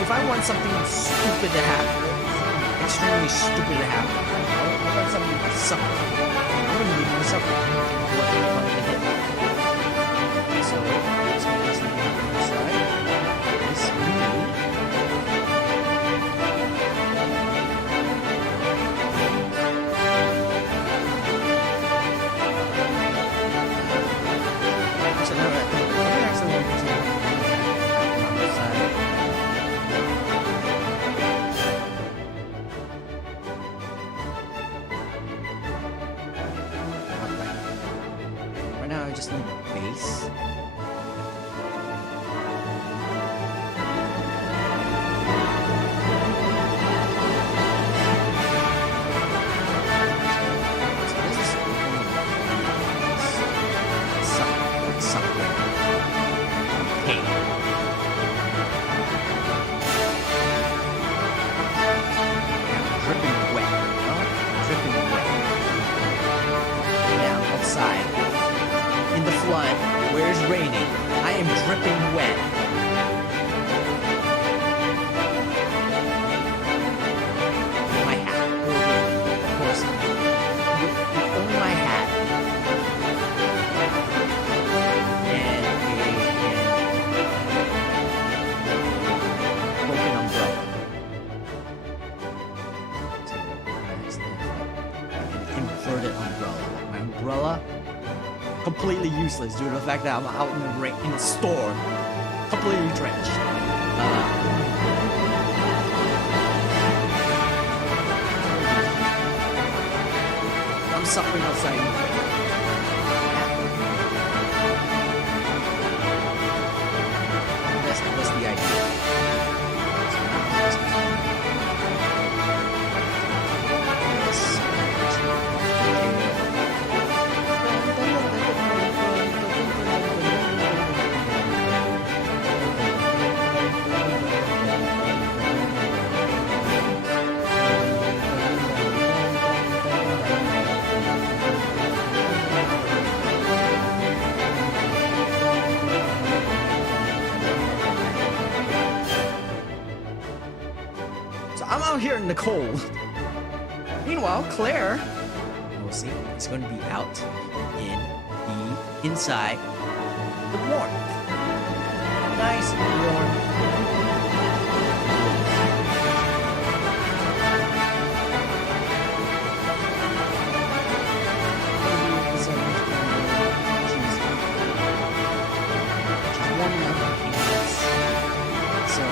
if I want something stupid to happen, extremely stupid to happen, I want something to suffer. I'm gonna be doing something. So it's gonna be outside. It's me. Right now I just need base. outside in the flood where it's raining. I am dripping wet. My hat, of course, with only my hat and a broken umbrella. So an inverted umbrella. My umbrella completely useless due to the fact that I'm out in the rain in a storm, completely drenched. I'm suffering outside. That's the idea. So I'm out here in the cold. Meanwhile, Claire, we'll see, is going to be out in the inside the warmth. Nice warm. She's warming up her hands. So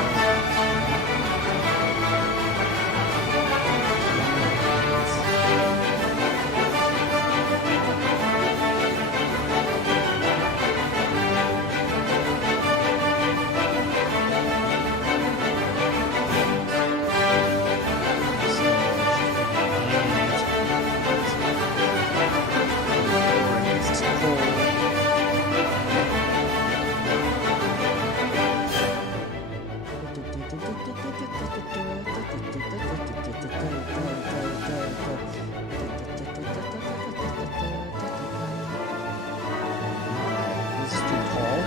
this is too tall.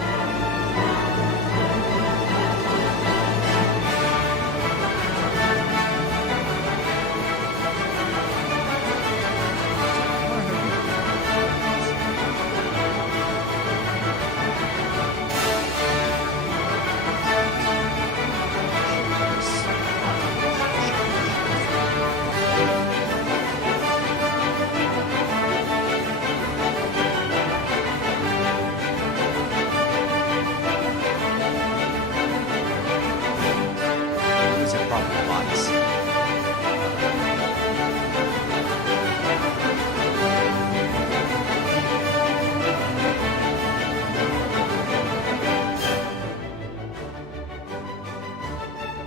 These are probably bodies.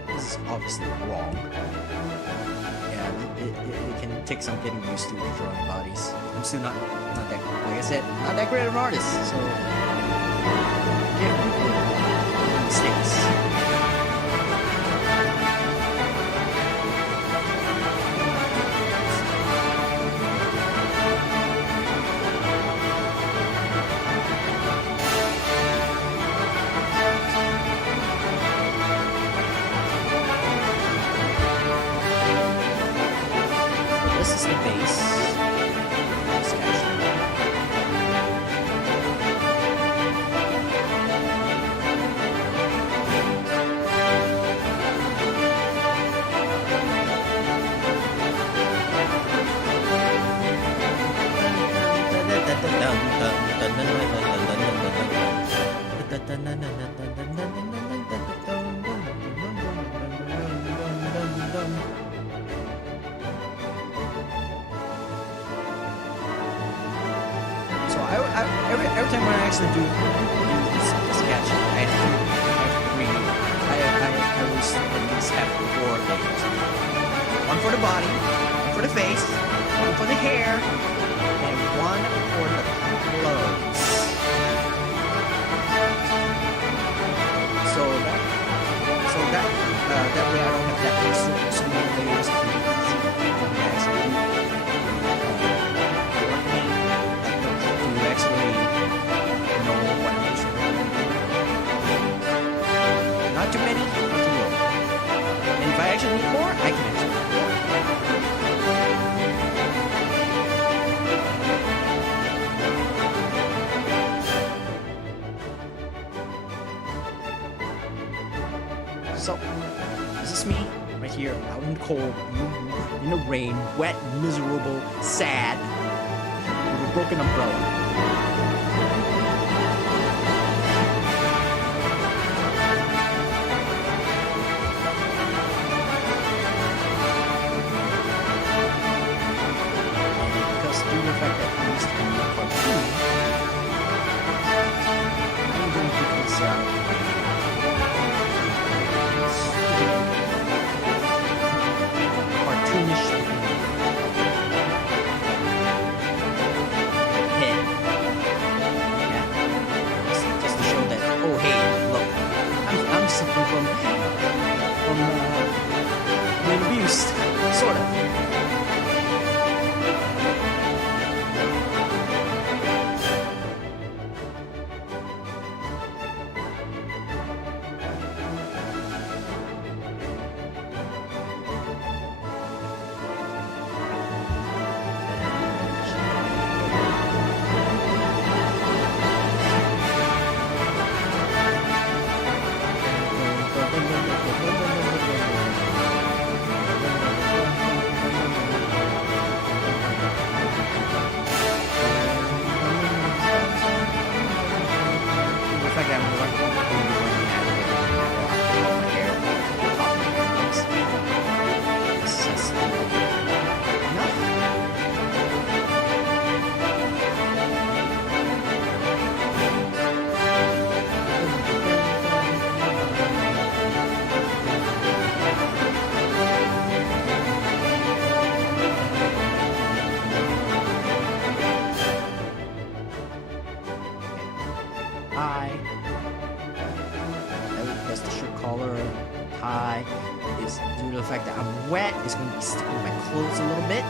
This is obviously wrong. Yeah, it can take some getting used to drawing bodies. I'm still not that, like I said, not that great of an artist, so yeah, mistakes. This is the base. Sketch. So every time when I actually do this sketch, I always at least have 4 layers. One for the body, one for the face, one for the hair, and one for the clothes. So that way I don't have that so many layers to actually do. So, this is me, right here, out in the cold, in the rain, wet, miserable, sad, with a broken umbrella. Because due to the fact that I used to be a cartoon, I'm going to give this cartoonish head. Yeah. Just to show that, oh hey, look, I'm suffering from being abused, sort of. That's the shirt collar, tie. Is due to the fact that I'm wet, it's going to be sticking to my clothes a little bit.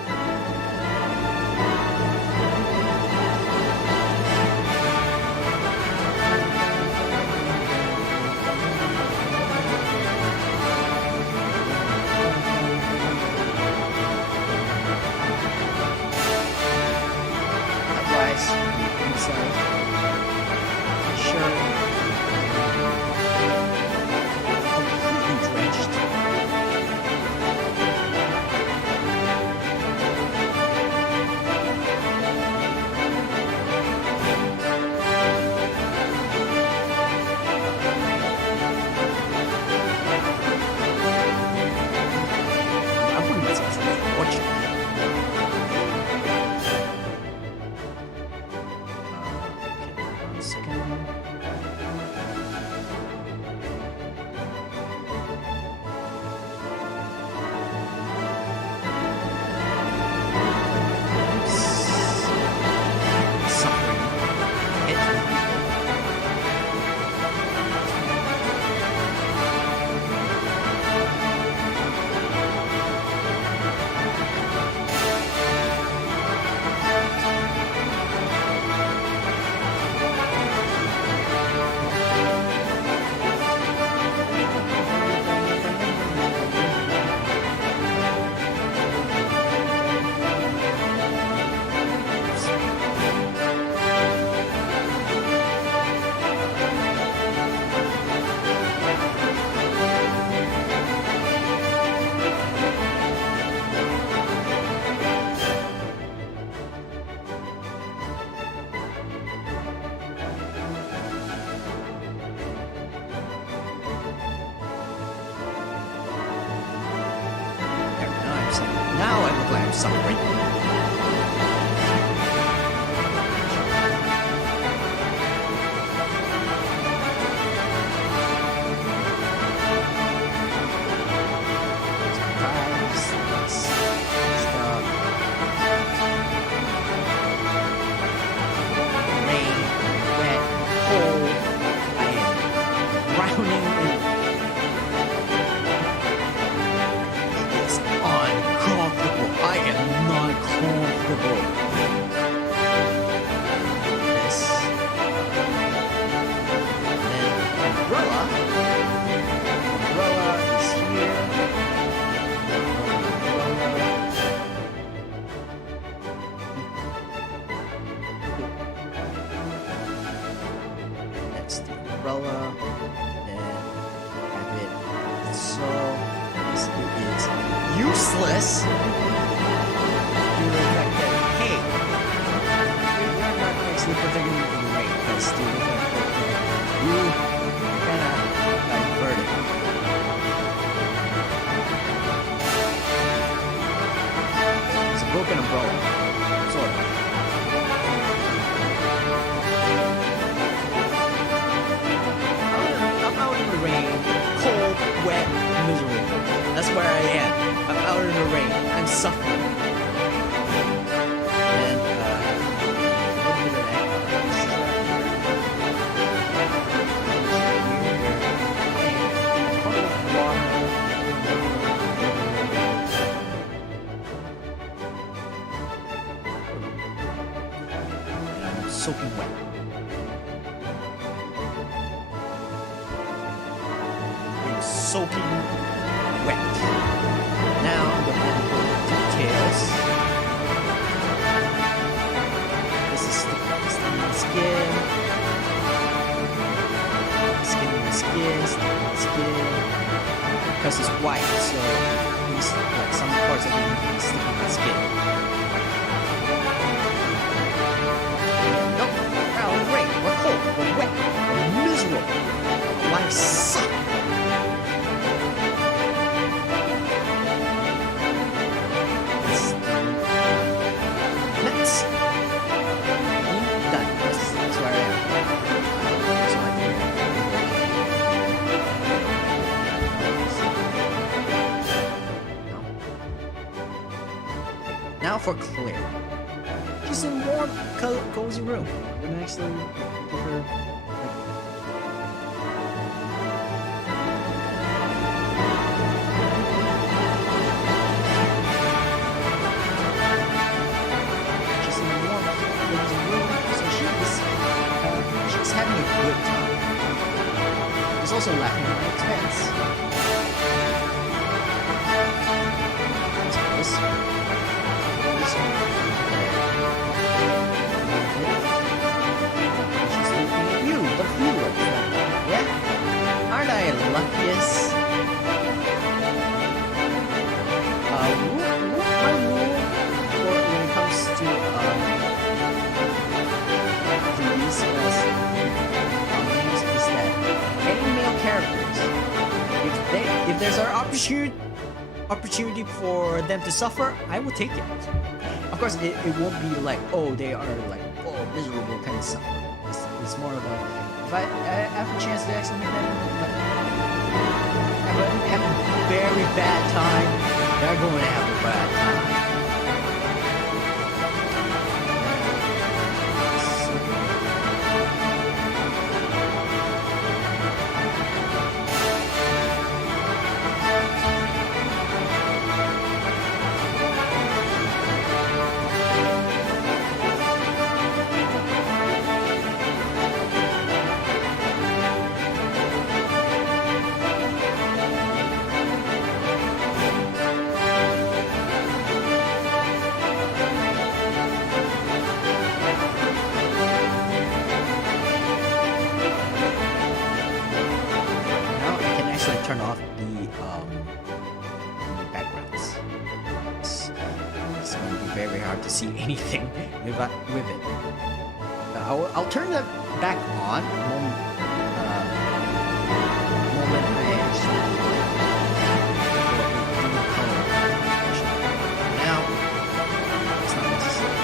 Likewise, inside the shirt. Now I look like I'm suffering. Rain, wet, cold. I am drowning in I am not comfortable. This. And then umbrella. Umbrella is here. That's the umbrella. Then have it useless. You were like, hey, you're not actually protecting me from rain, because you kind of diverted. It's a broken umbrella, sort of. I'm out in the rain, cold, wet, miserable. That's where I am. I'm out in the rain. I'm suffering. And a little bit of and I'm soaking wet. I'm soaking wet. Now I'm going to go into details. This is skin on skin. Skin on skin. Because it's white, so these, like, some parts of it sticking on my skin. No, we're great. We're cold. We're wet. We're miserable. Life sucks. Now for Claire. She's in a warm, cozy room. I'm gonna actually give her she's in a warm, cozy room, so she's having a good time. She's also laughing at my expense. She's looking at you, the viewer. Yeah? Aren't I luckiest? My rule when it comes to these is that any male characters, if there's an opportunity for them to suffer, I will take it. Of course, it won't be like, oh, they are like, oh, miserable kind of stuff. It's more of a, if I have a chance to actually make them have a very bad time, they're going to have a bad time. Turn off the backgrounds. It's going to be very hard to see anything with it. I'll turn the back on moment I actually now it's not necessary.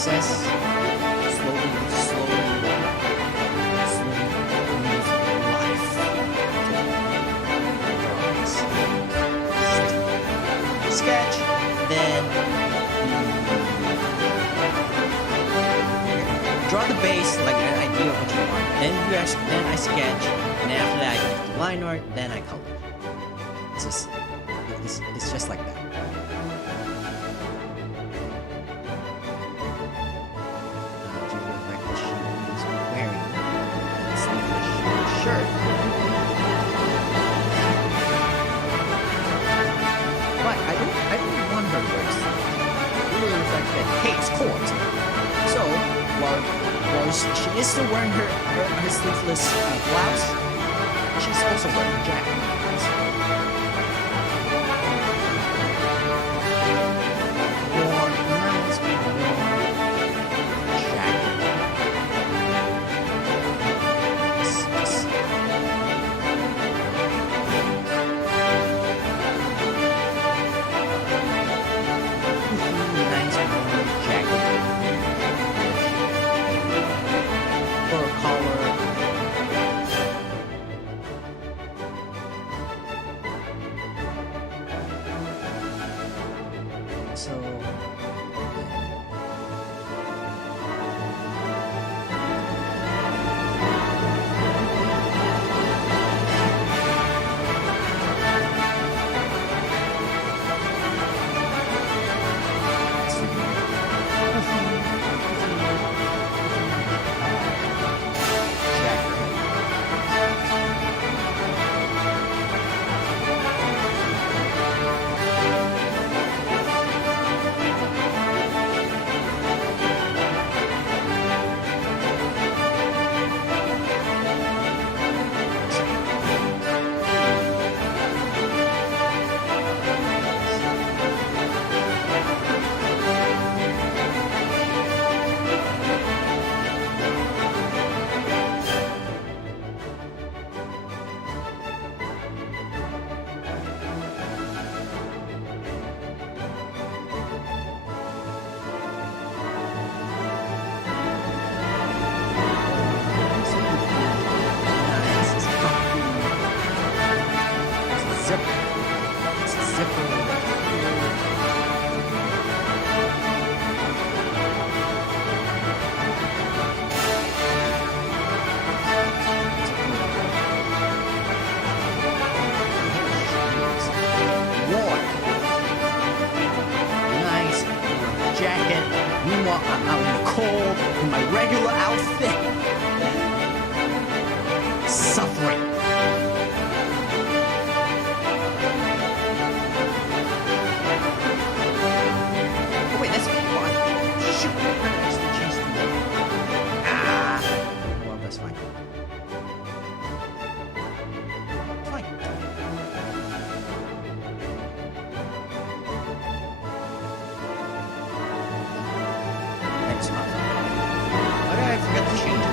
process. Slowly, slowly, slowly move life to the drawings. Sketch, then draw the base, like an idea of what you want. Then I sketch, and after that I go to line art, then I color. It's just like that. Shirt. But I don't want her to wear a sleeve. Really reflect that, hey, it's cold. So, while she is still wearing her sleeveless blouse, she's also wearing a jacket. Warm, nice warm jacket. So meanwhile, I'm out in the cold in my regular outfit, suffering. Oh wait, that's fine. Shoot, I'm gonna actually change the name. Well, that's fine. Fine. That's not fine. Why did I forget to change it?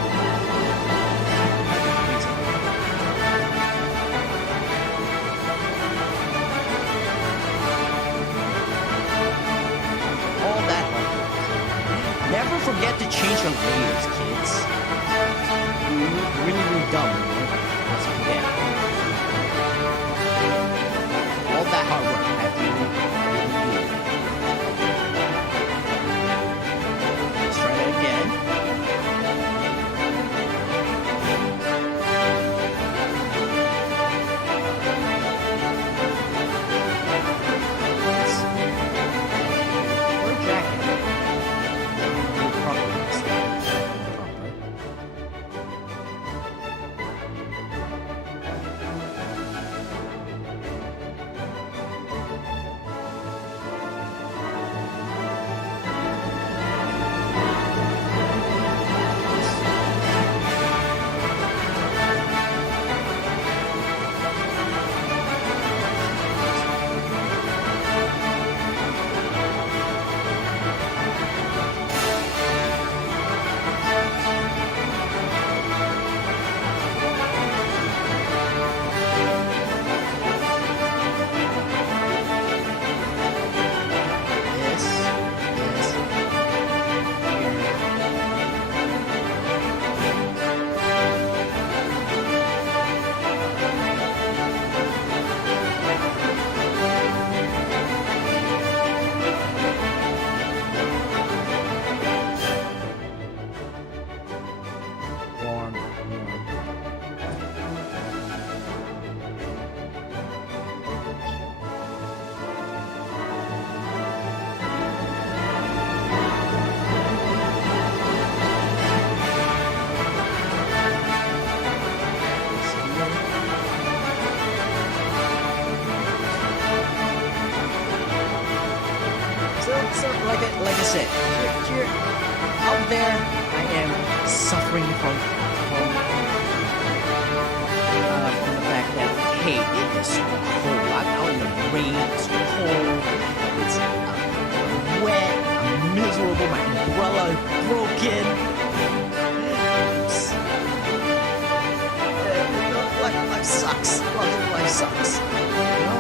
All that hard work. Never forget to change your layers, kids. You're really dumb. Let's forget. All that hard work. I have to do. Let's try that again. Or a jacket. Proper. like I said, here out there, I am suffering from the fact that hey, it is cold. I'm out in the rain. It's cold. It's I'm wet. I'm miserable. My umbrella is broken. Life sucks. Life sucks. You know?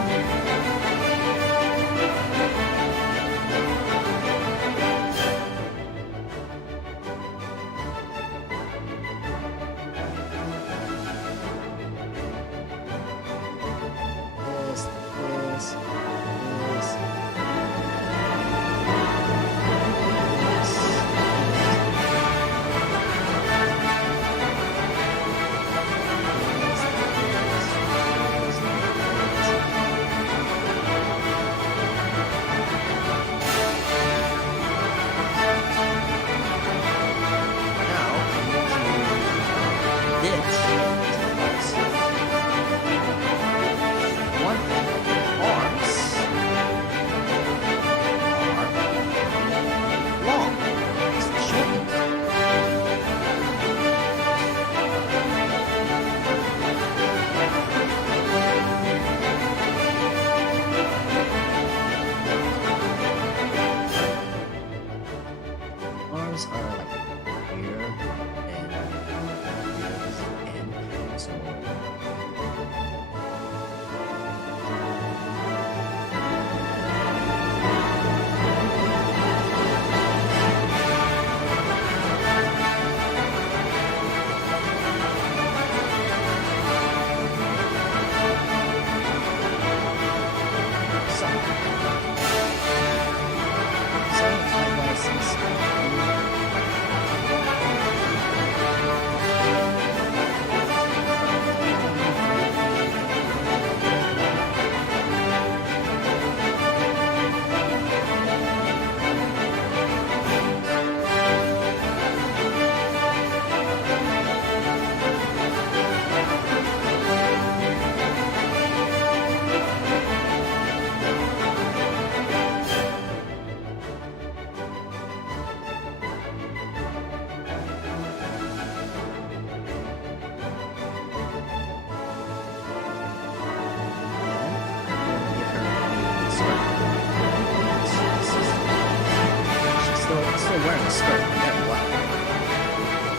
Wearing a skirt, no matter what.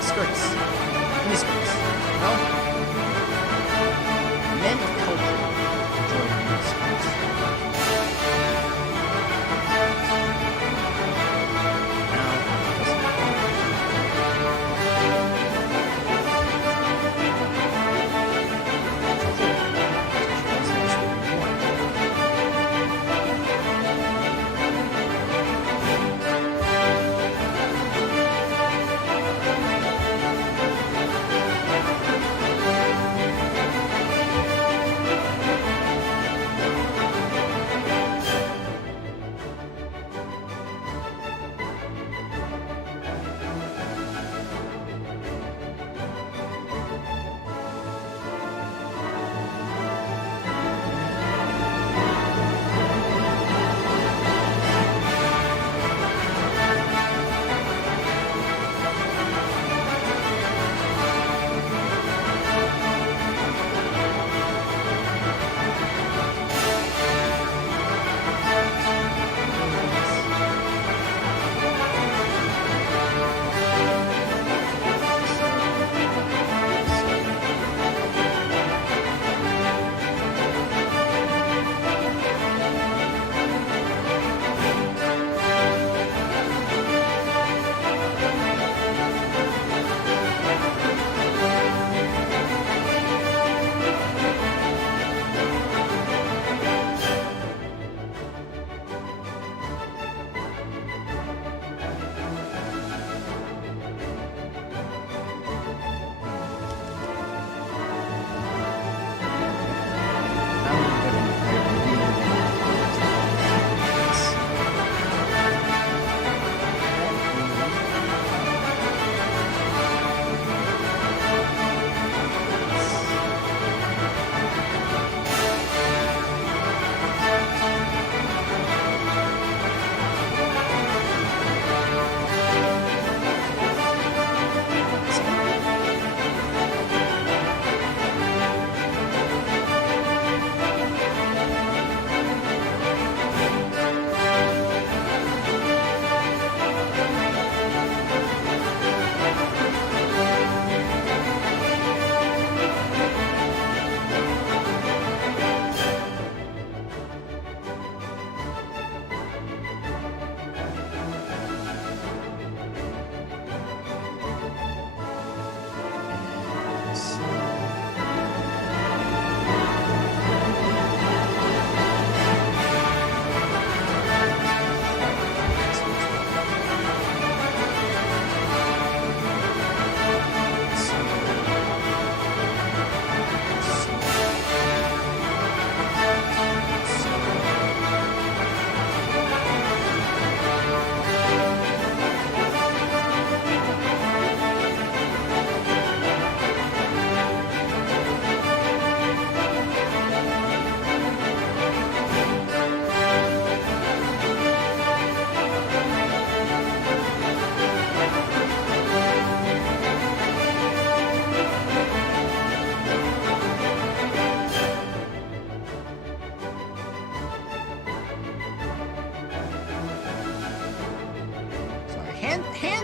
Skirts. Miniskirts. No? Men of culture enjoy miniskirts.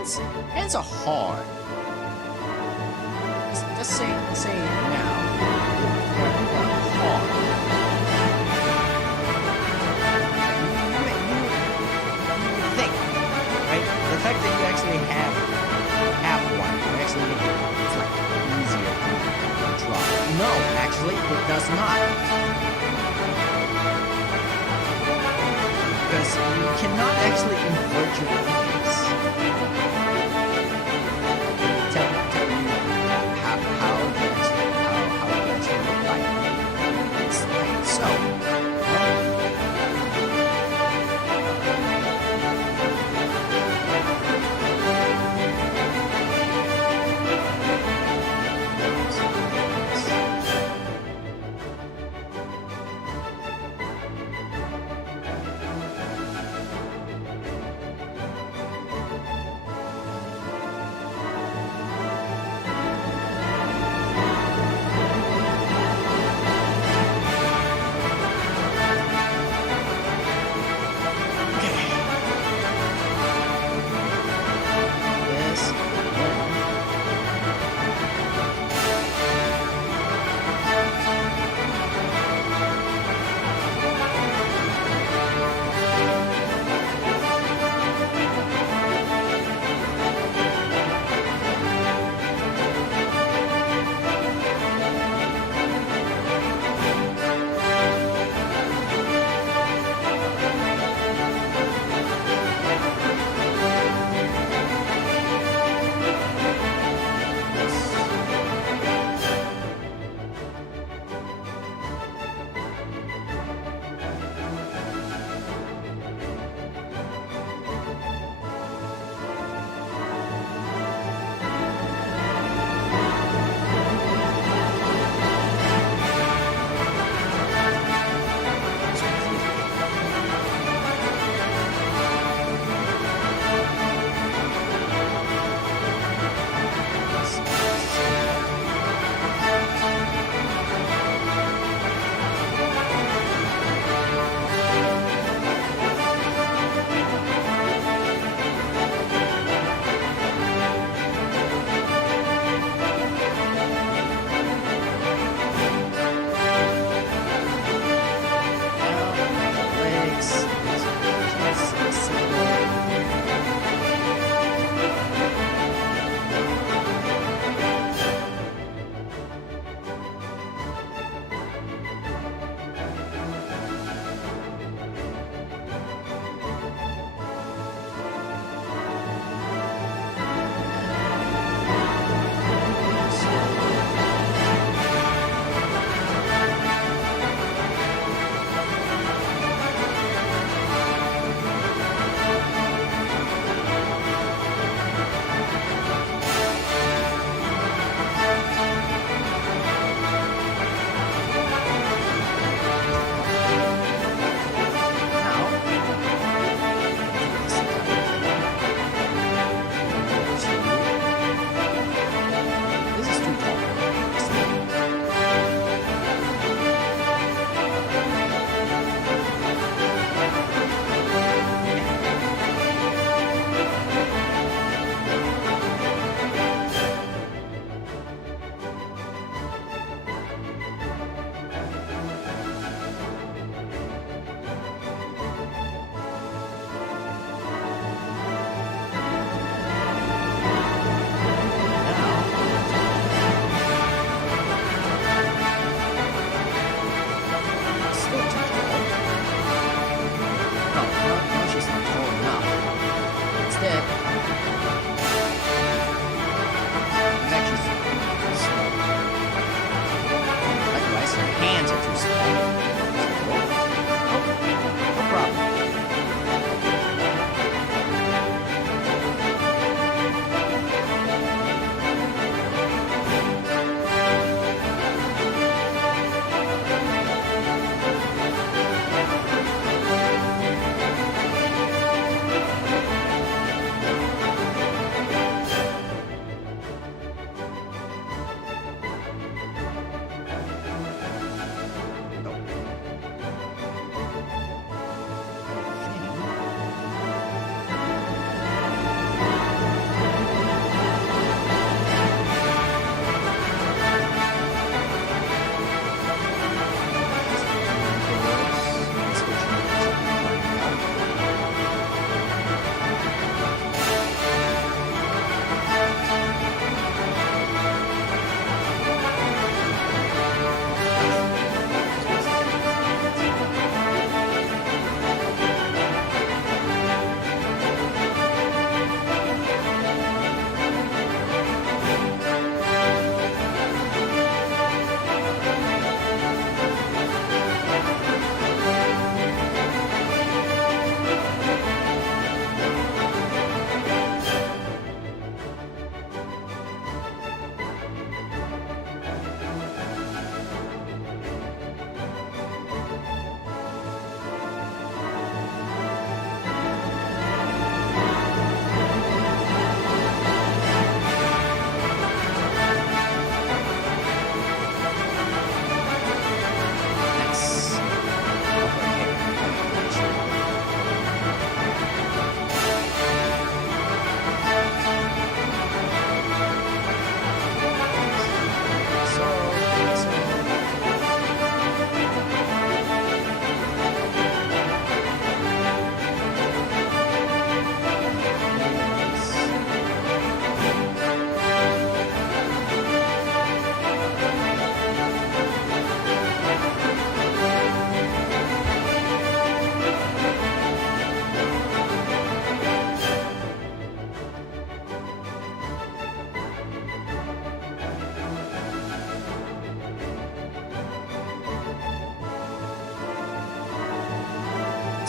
hands are hard. Just say now. You are hard. You think, right? The fact that you actually have one, you actually make it's like easier to draw. No, actually, it does not. Because you cannot actually invert your face. Tell you how it actually look like. It's like so.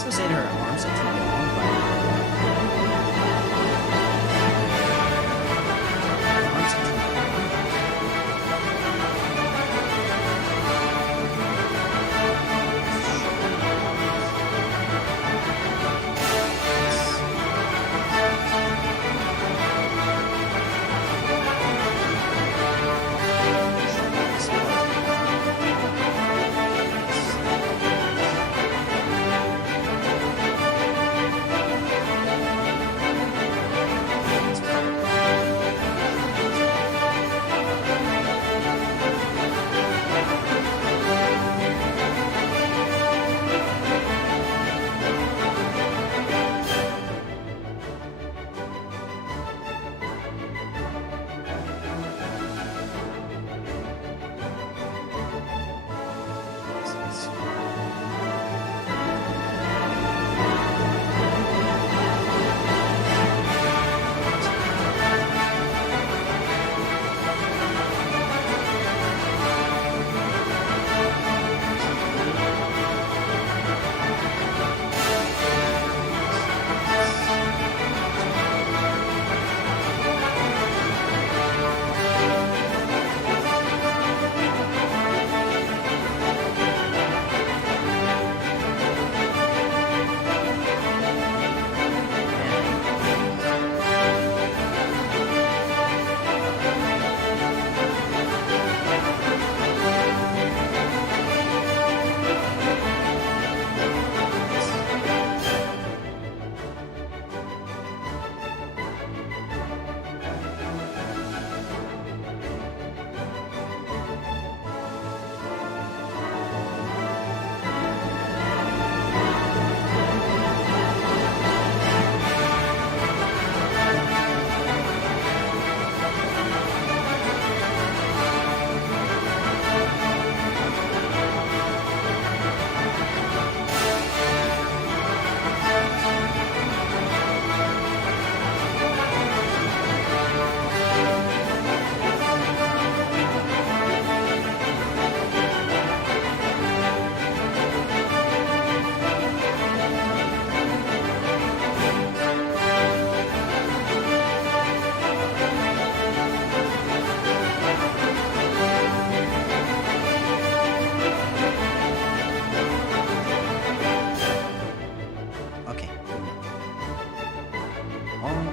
also said her arms are too long, but her arms are too long.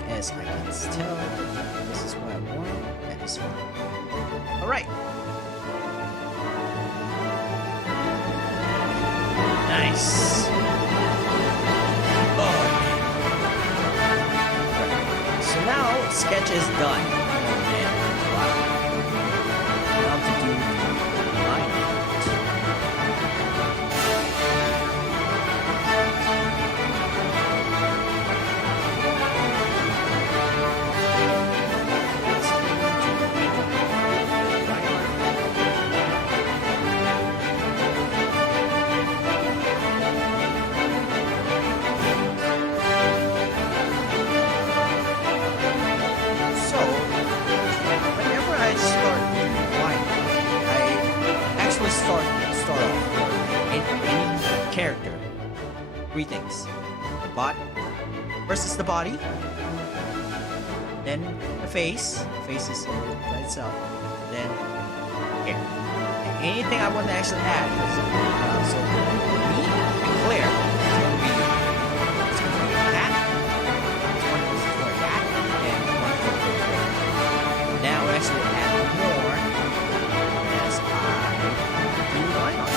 As I can tell, this is what I want. That is fine. Alright. Nice. Oh, man. So now, sketch is done. Oh, man. Wow. Now to do line art. Start off in any character. Three things. The body. First is the body. Then the face. The face is by itself. Then hair. And anything I want to actually add. So me and Claire, it's going to be a hat. One is for a hat and one for a hair. Now we actually add more as I do line art.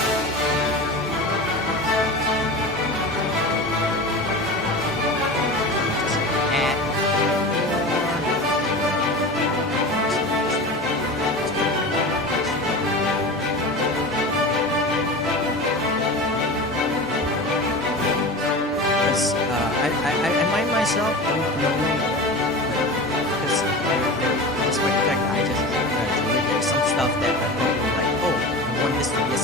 Just add I mind myself don't know because despite the fact that I just graduated, there's some stuff that I'm probably like, oh, I want this to be a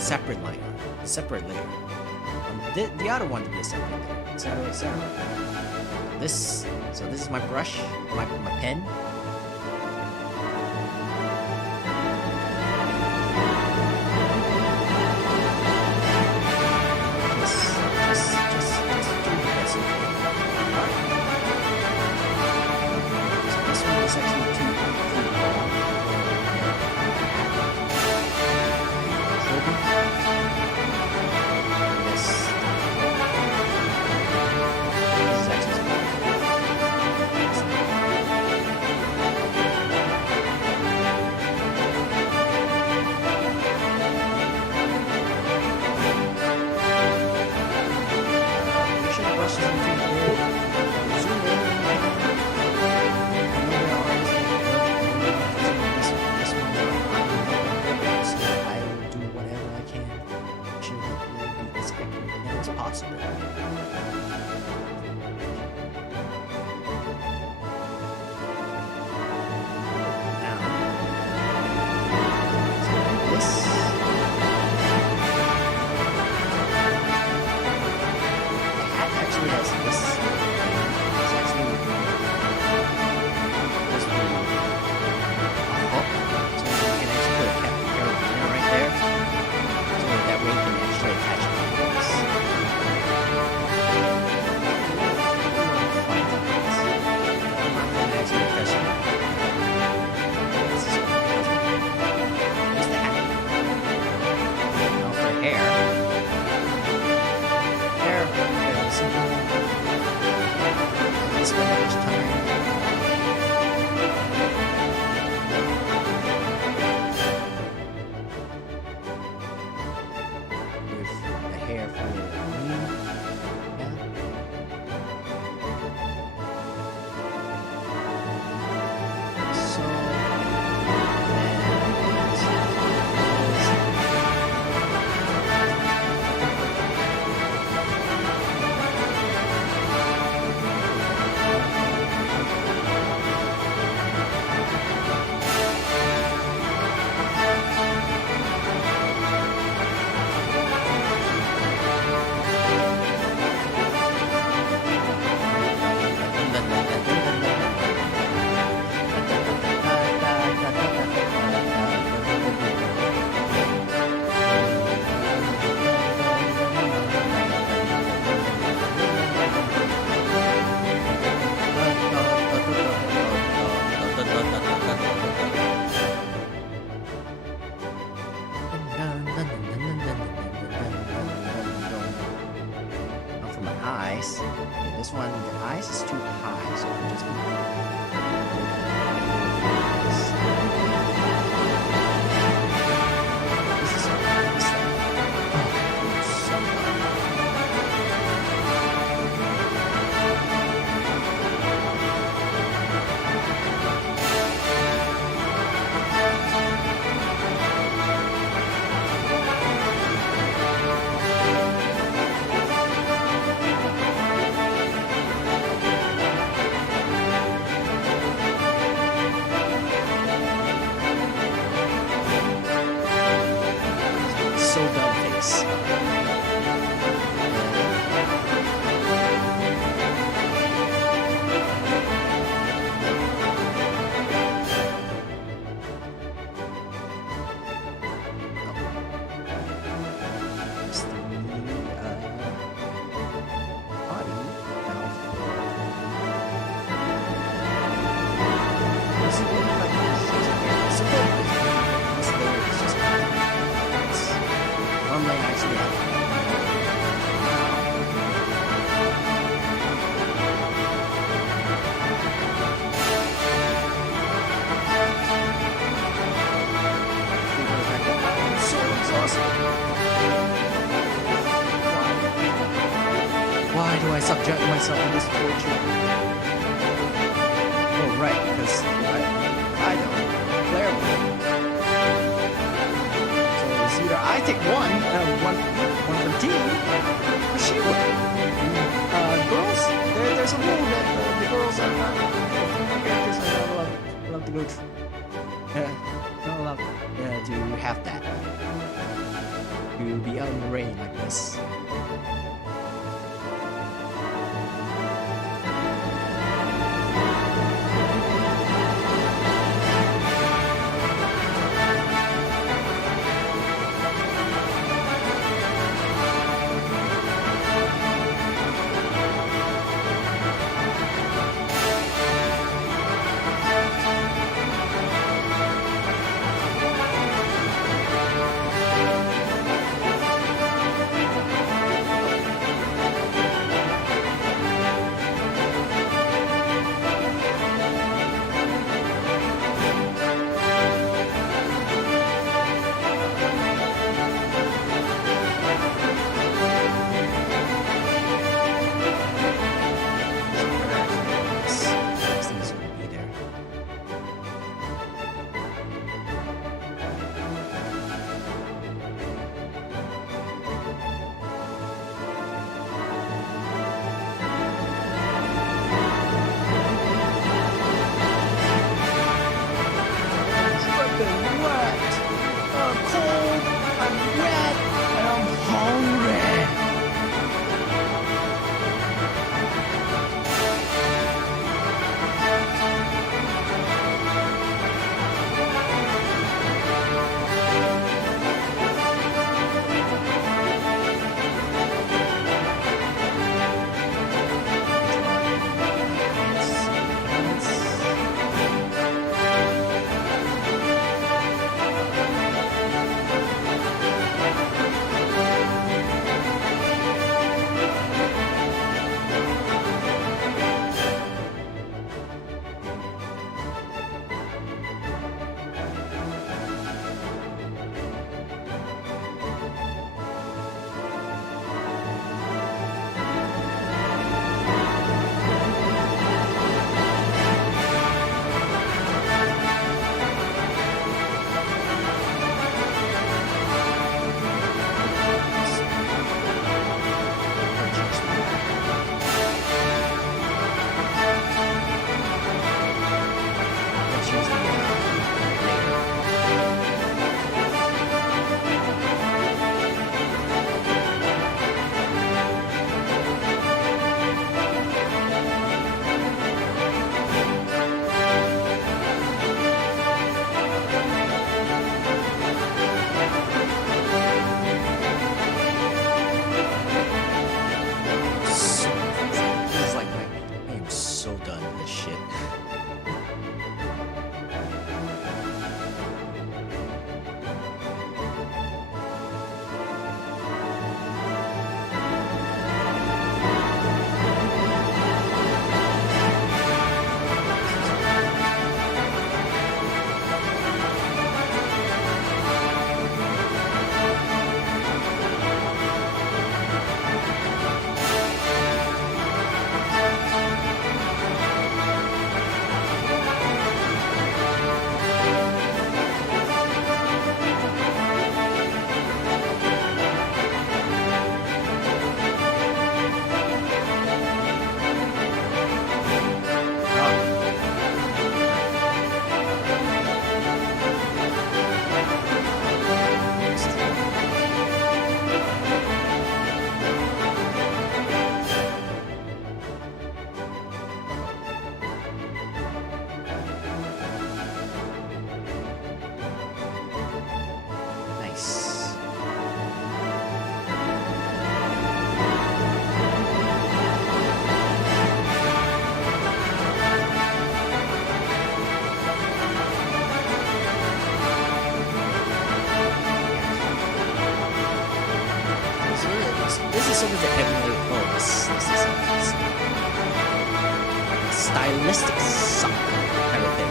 separate line, separate layer. The other one to be a separate layer, etc., etc. So this is my brush, my pen. it's possible. Now, let's do this. The hat actually has this. It's actually there's the hook, so you can actually put a carabiner right there, so that way you can actually attach it to this. Fine. I'm actually attach it. There's the hat. Now for hair. Hair is this one each time. With the hair for your knee. Yeah. So now for my eyes. Okay, this one, the eyes is too high, so I'm just gonna this is so so dumb face. It's the body. Normally, I actually have I'm so exhausted. Why do I subject myself to this torture? Oh, right, because I don't. Claire will. So it's either I take one for team, or she would. Girls, there's a rule that the girls are not, female characters are not allowed to go not allowed to have that. To be out in the rain like this. is sort of the emulate. Oh, this is a stylistic suck kind of thing.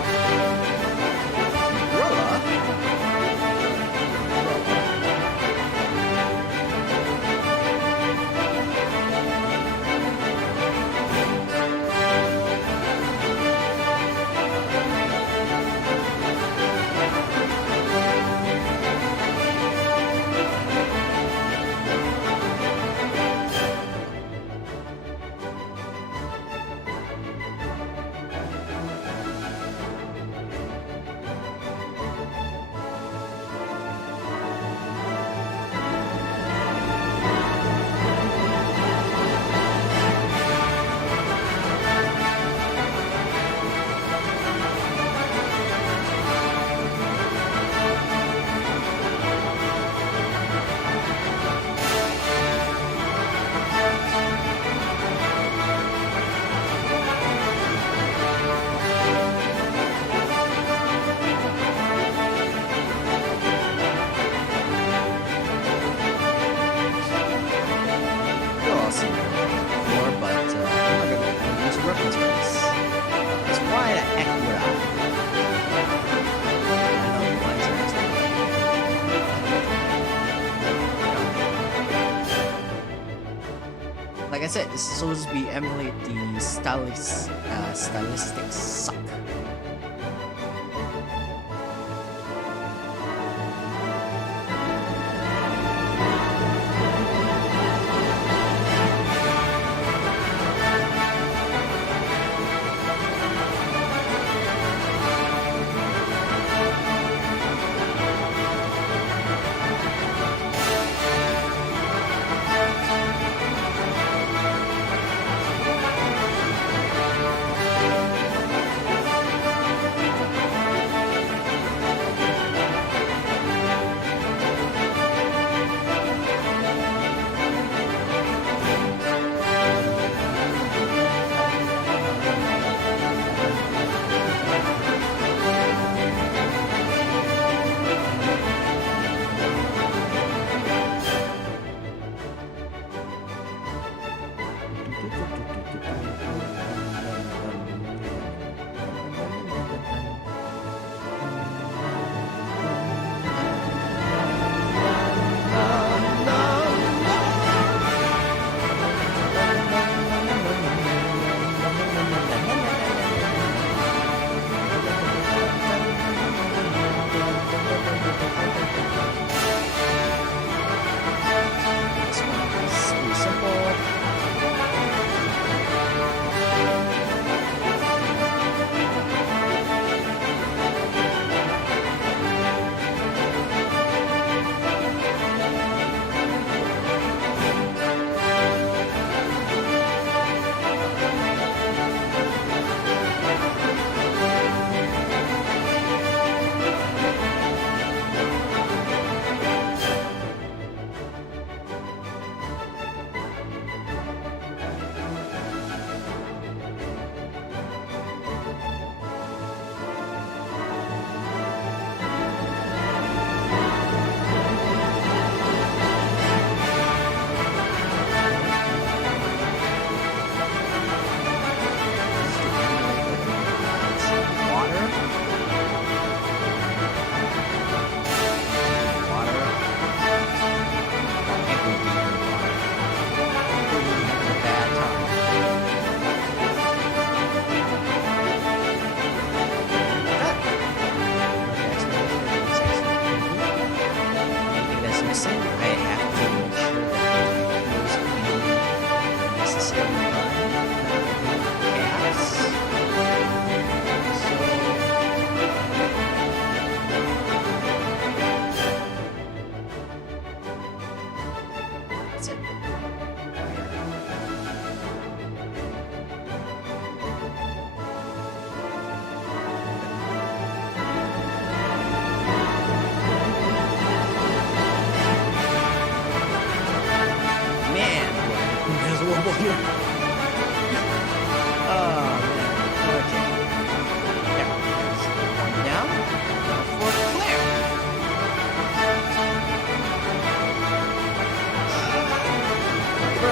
Umbrella. Like I said, this is supposed to be emulate the stylistic suck.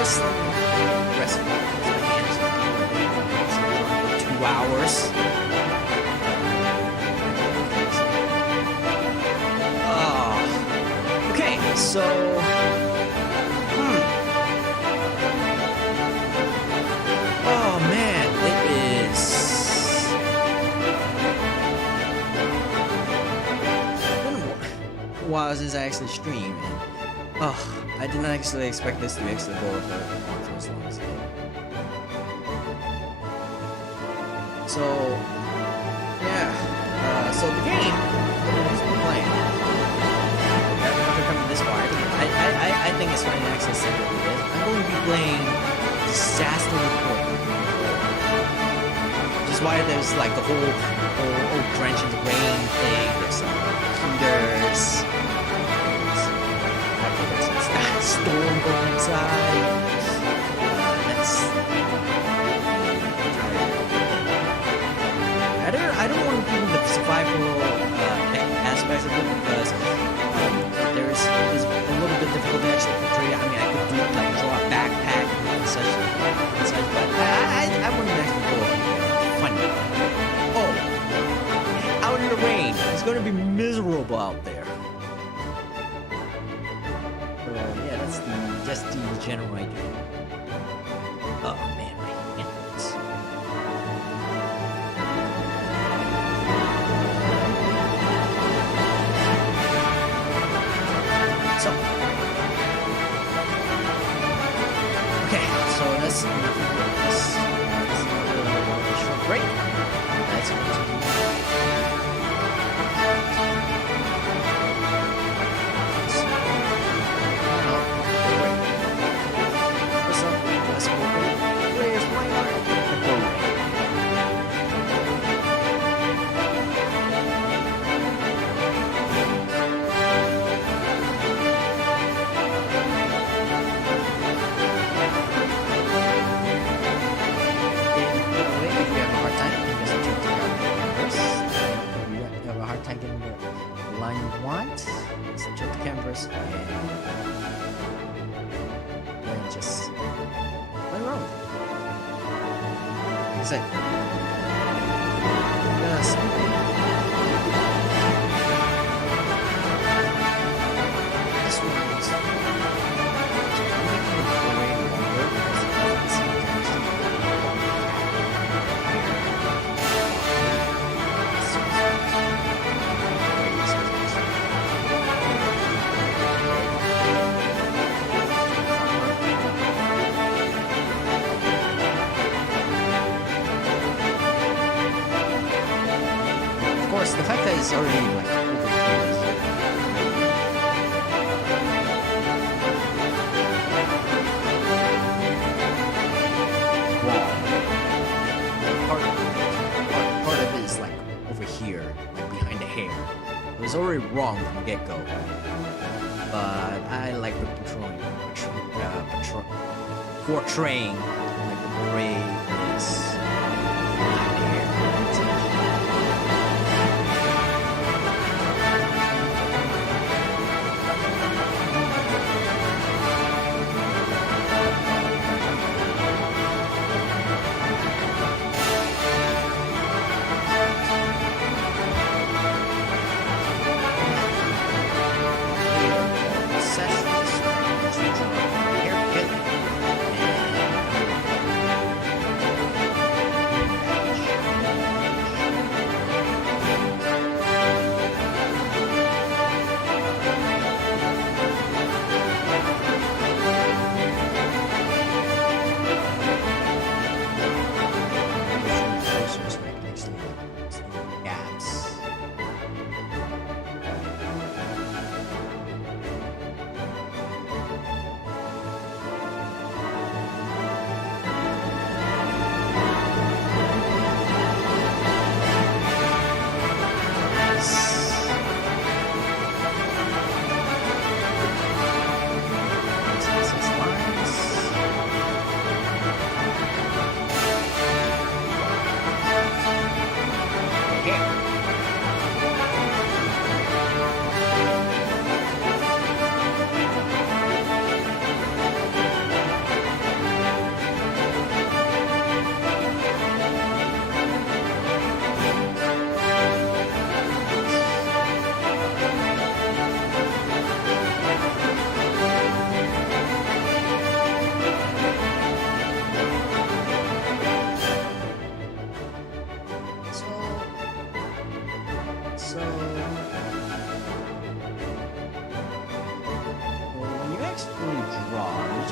rest. Rest. My hands for 2 hours. Okay, so. Oh man, it is. Been a while since I actually streamed, and I did not actually expect this to actually go for as long as it did. So, yeah. So the game, what have been playing? After coming this far, I think it's fine to actually say what it is. I'm going to be playing Disaster Report. Which is why there's like the whole drench in the rain thing. There's some heaters. There's a storm going inside. I don't want to do the survival aspects of it because there's a little bit difficult to actually portray. I mean, I could do like draw a backpack and such, but I wouldn't actually go funny. Oh, out in the rain. It's going to be miserable out there. So yeah, that's the general idea. Oh man, my hand hurts. So, okay, so that's enough of this. That's a short break. Let's continue. What's up? Let's go. Where's my heart? Getting the line you want, so check the canvas and then just play around. Like I said, yes. This one is the fact that it's already like over here. Wow. Part of it is like over here, like behind the hair. It was already wrong from the get-go. But I like the portraying like the gray is behind the hair.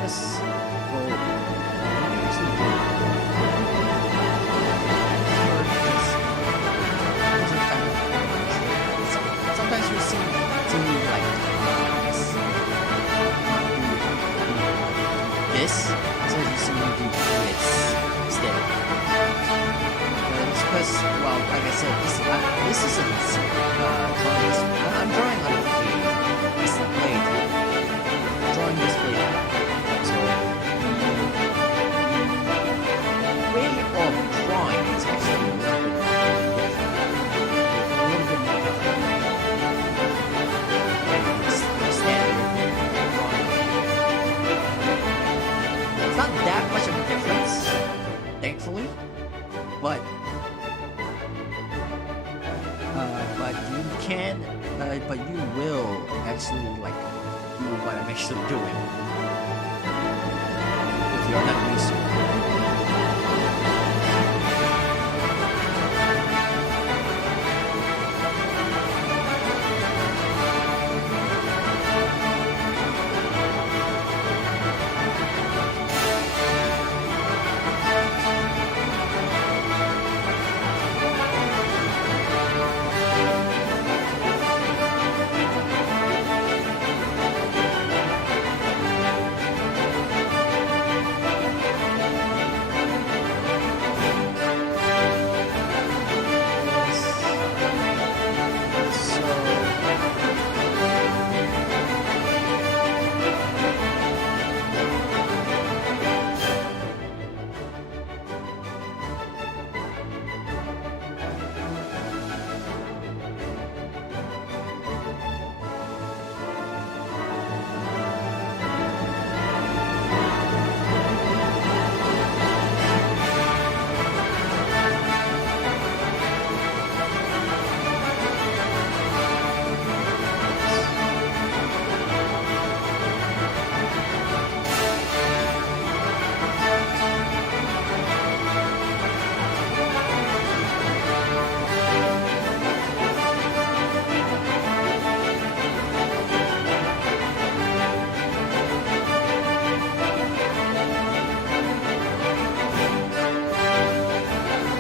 just go. You actually do. Sometimes you see me like this. Sometimes you see me do this instead. But it's because, well, like I said, this isn't drawing. I'm drawing on a display. Drawing display. So the way of drawing is actually a little bit more different. It's not that much of a difference, thankfully, but you can, but you will actually like do what I'm actually doing if you're not used to it.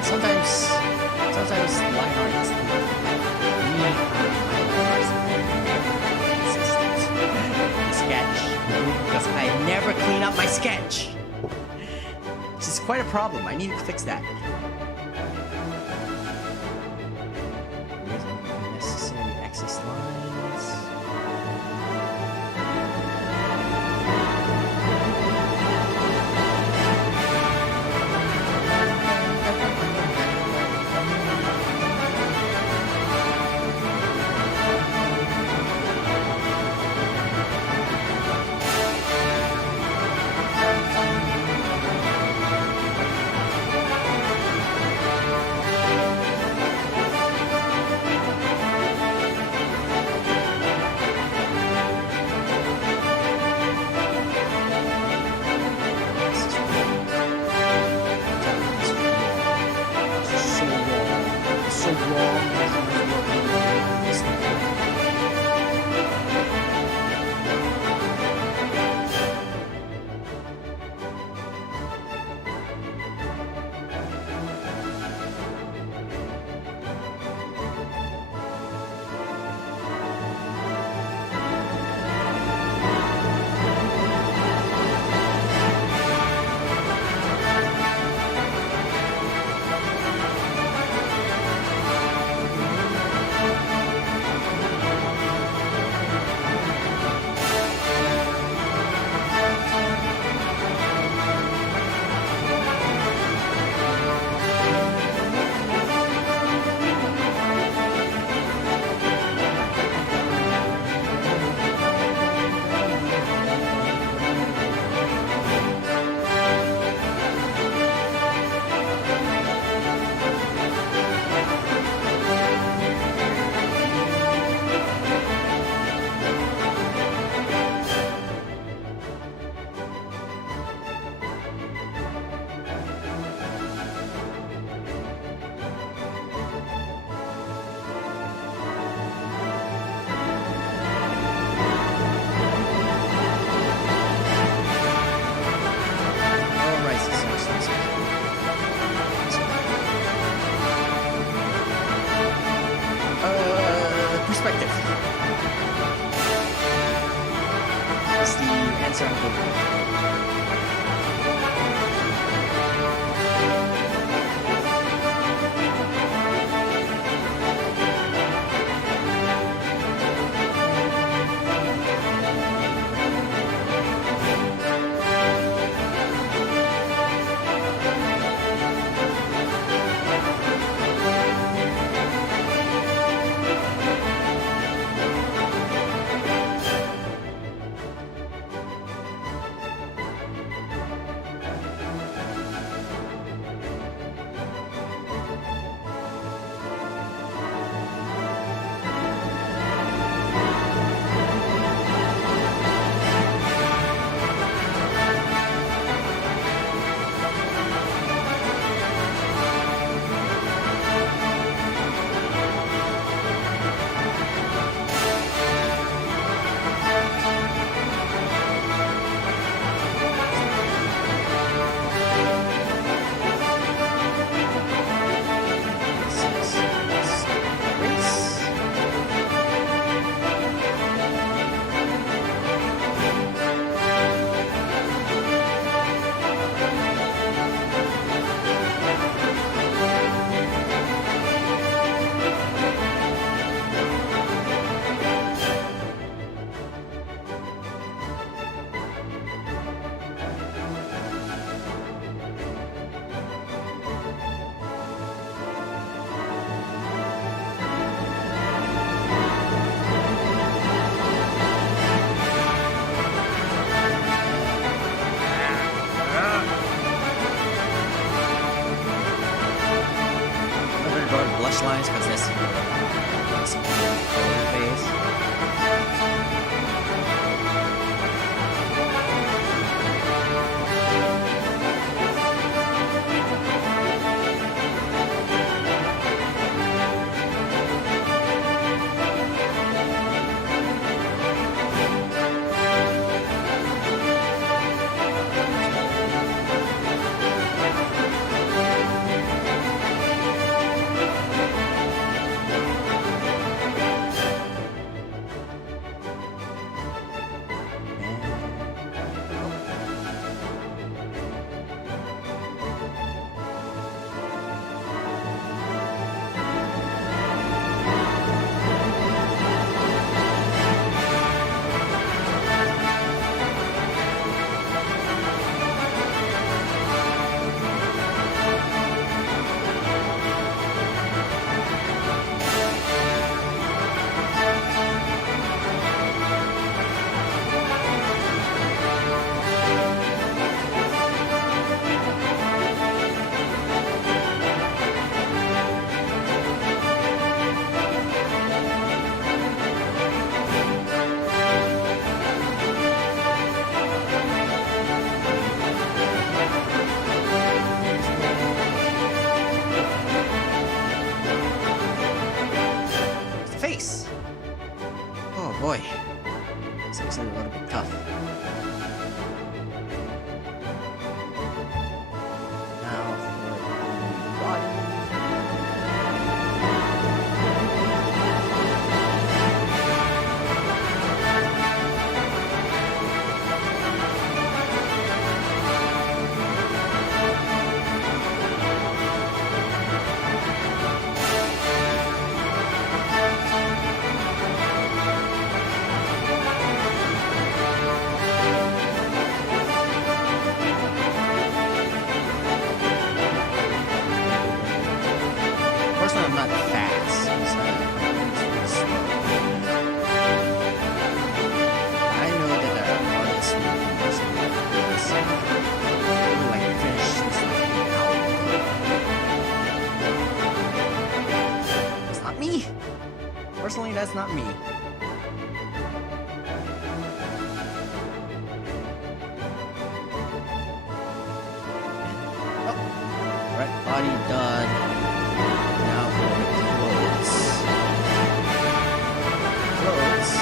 Sometimes line art is sketch because I never clean up my sketch. This is quite a problem. I need to fix that. Here's unnecessary excess lines. is the answer I'm going with. Blush lines because that's face. Face. Oh boy, it's actually a little bit tough. Now for the body. I'm not fast. It's slow. I know that there are artists who can do something like this. Who like finish this like an hour ago. It's not me. Personally, that's not me. Oh, right, body done. Now for the clothes. Clothes.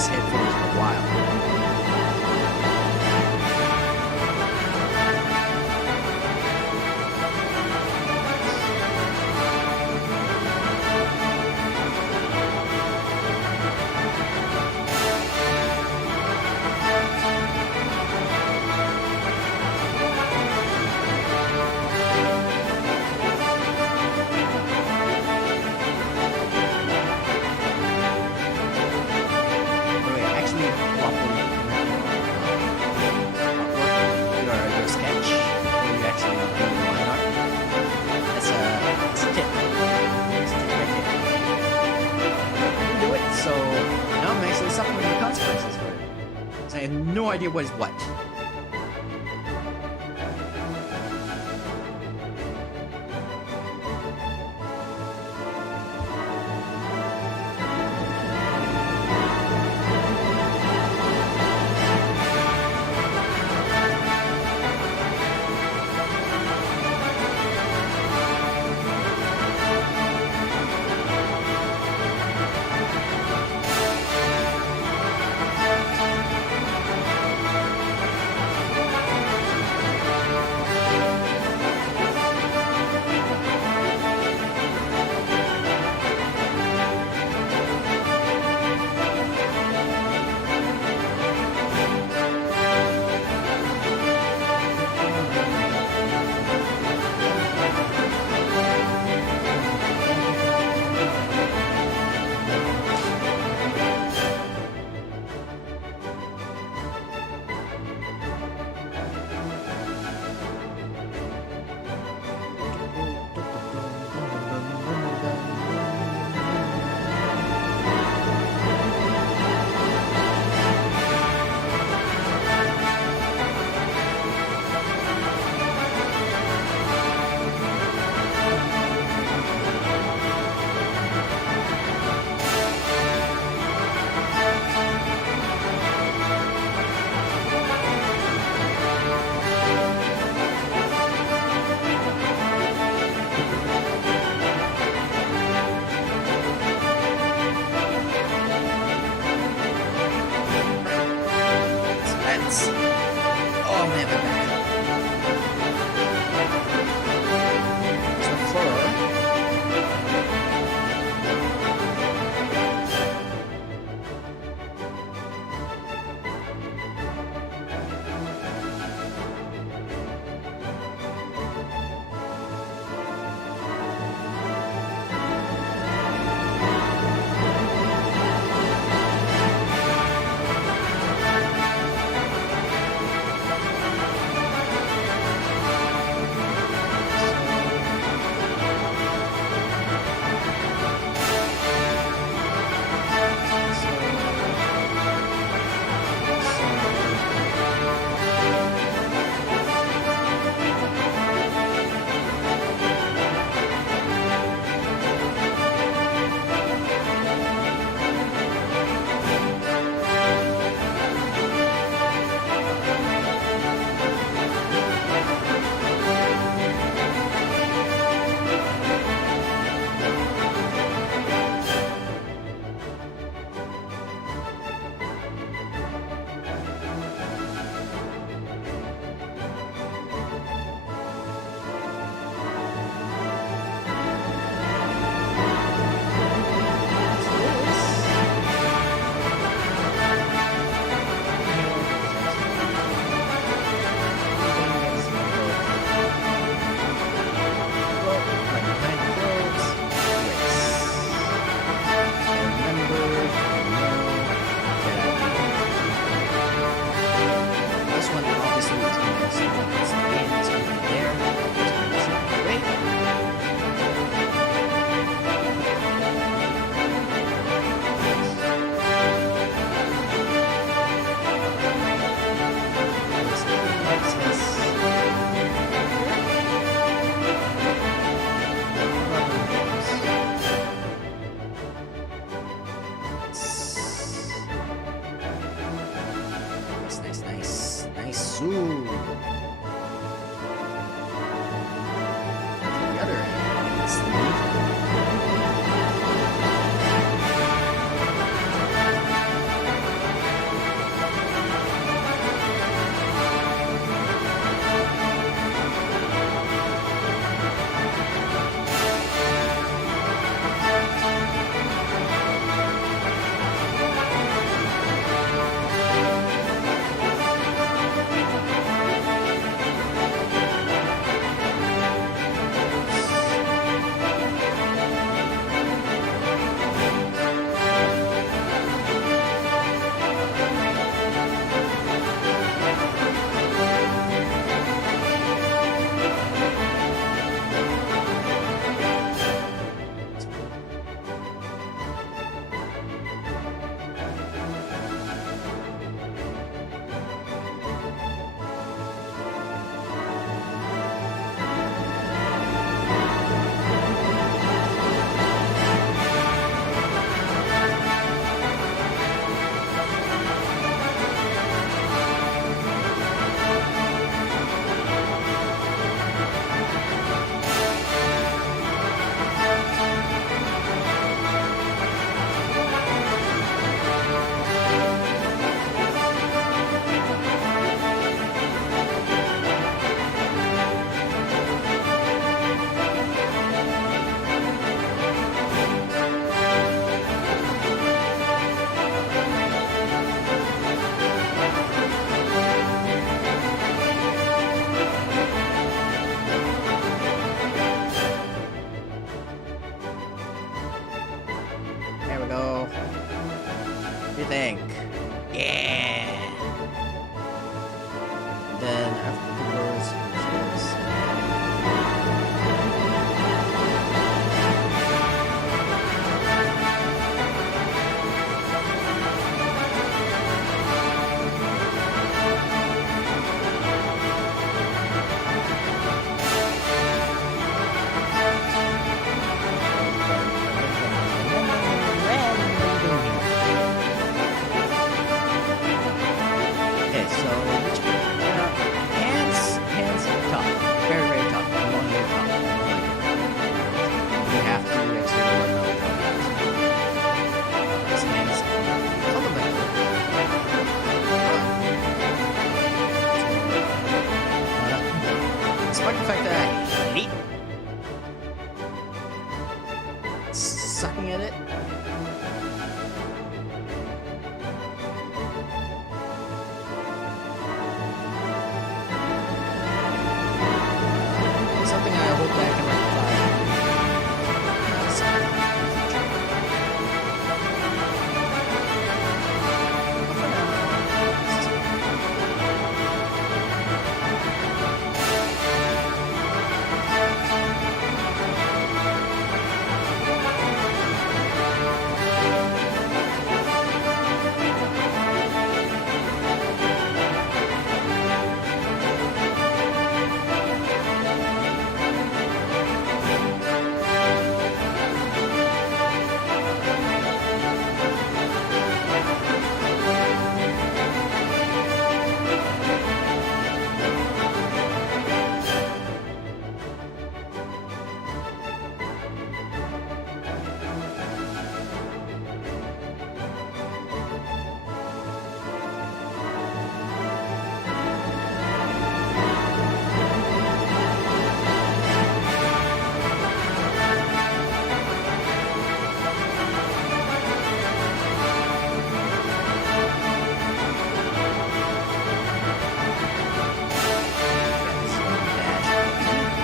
these headphones for a while. Wait, actually, cooperate your sketch, or you actually do line art. That's a tip. That's a tip right there. I can do it, so now I'm actually suffering the consequences for it. So I have no idea what is what. Oh man, my back. It's the fur. Ooh. The other hand, sleeve. There we go. What do you think? Yeah. And then afterwards, which is okay, so hands are tough. Very, very tough. Long way tough. You have to actually work on your hands. These hands complement. Despite the fact that I hate sucking at it, something I hope that I can rectify.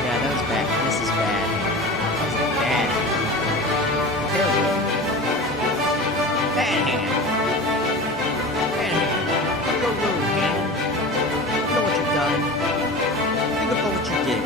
Yeah, that was bad. This is bad. That was a bad hand. Terrible. Bad hand. Bad hand. You're rude, hand. You know what you've done. Think about what you did.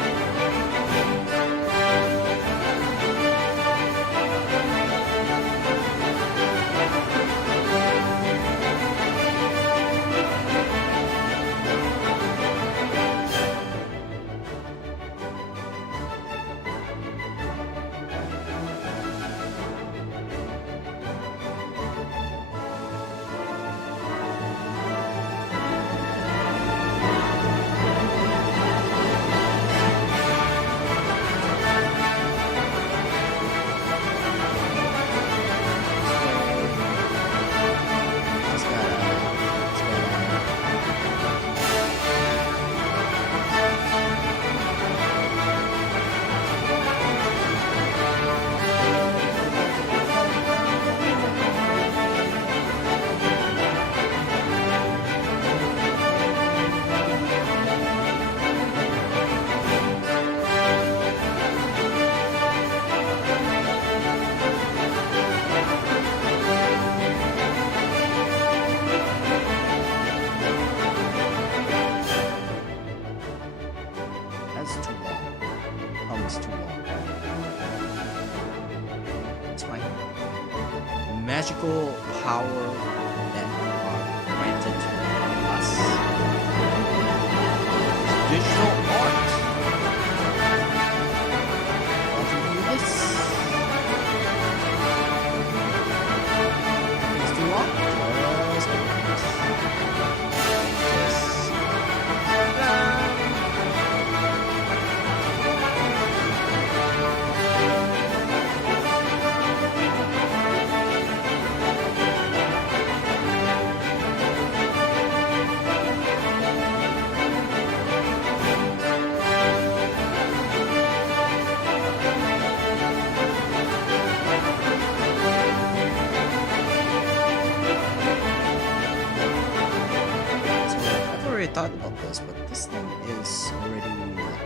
That's too long. Almost too long. It's my magical power that are granted to us. Digital art. Want to do this? It's too long. Thought about this, but this thing is already really long.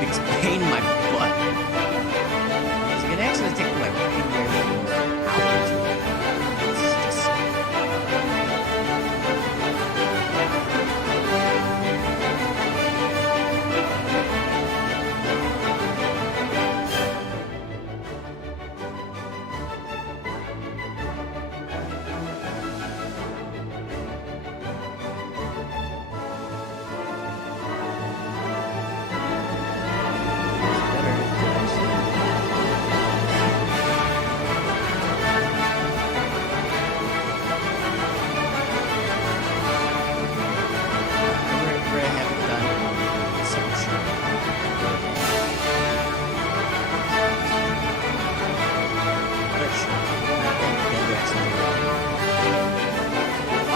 biggest pain in my butt. So you can actually take my finger for an hour or two. It's just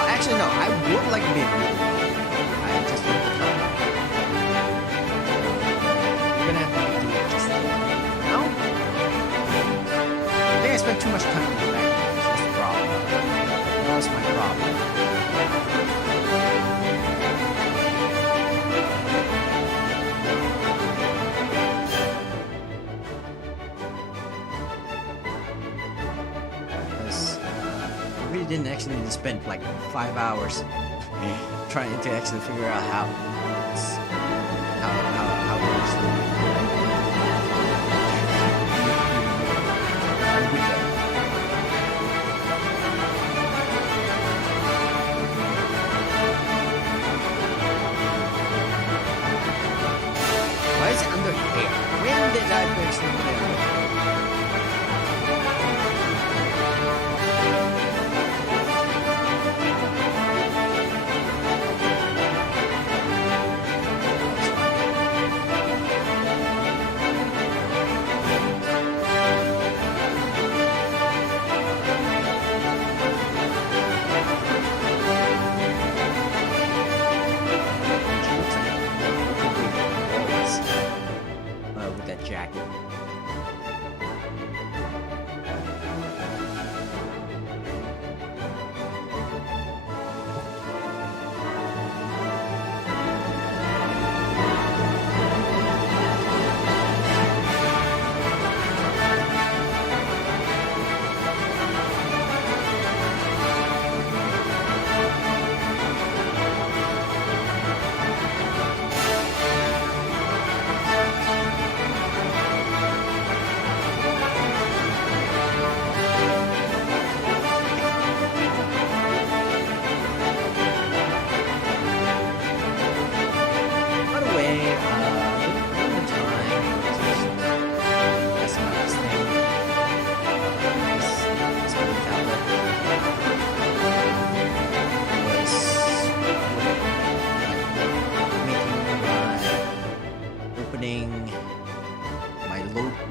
actually, no, I would like to be able to do it. I just don't have the time. You're gonna have to do it just no? I think I spent too much time on the back. That's the problem. That's my problem. Because I really didn't actually need to spend like 5 hours trying to actually figure out how it works. Why is it under hair? When did I actually put it under hair? With that jacket.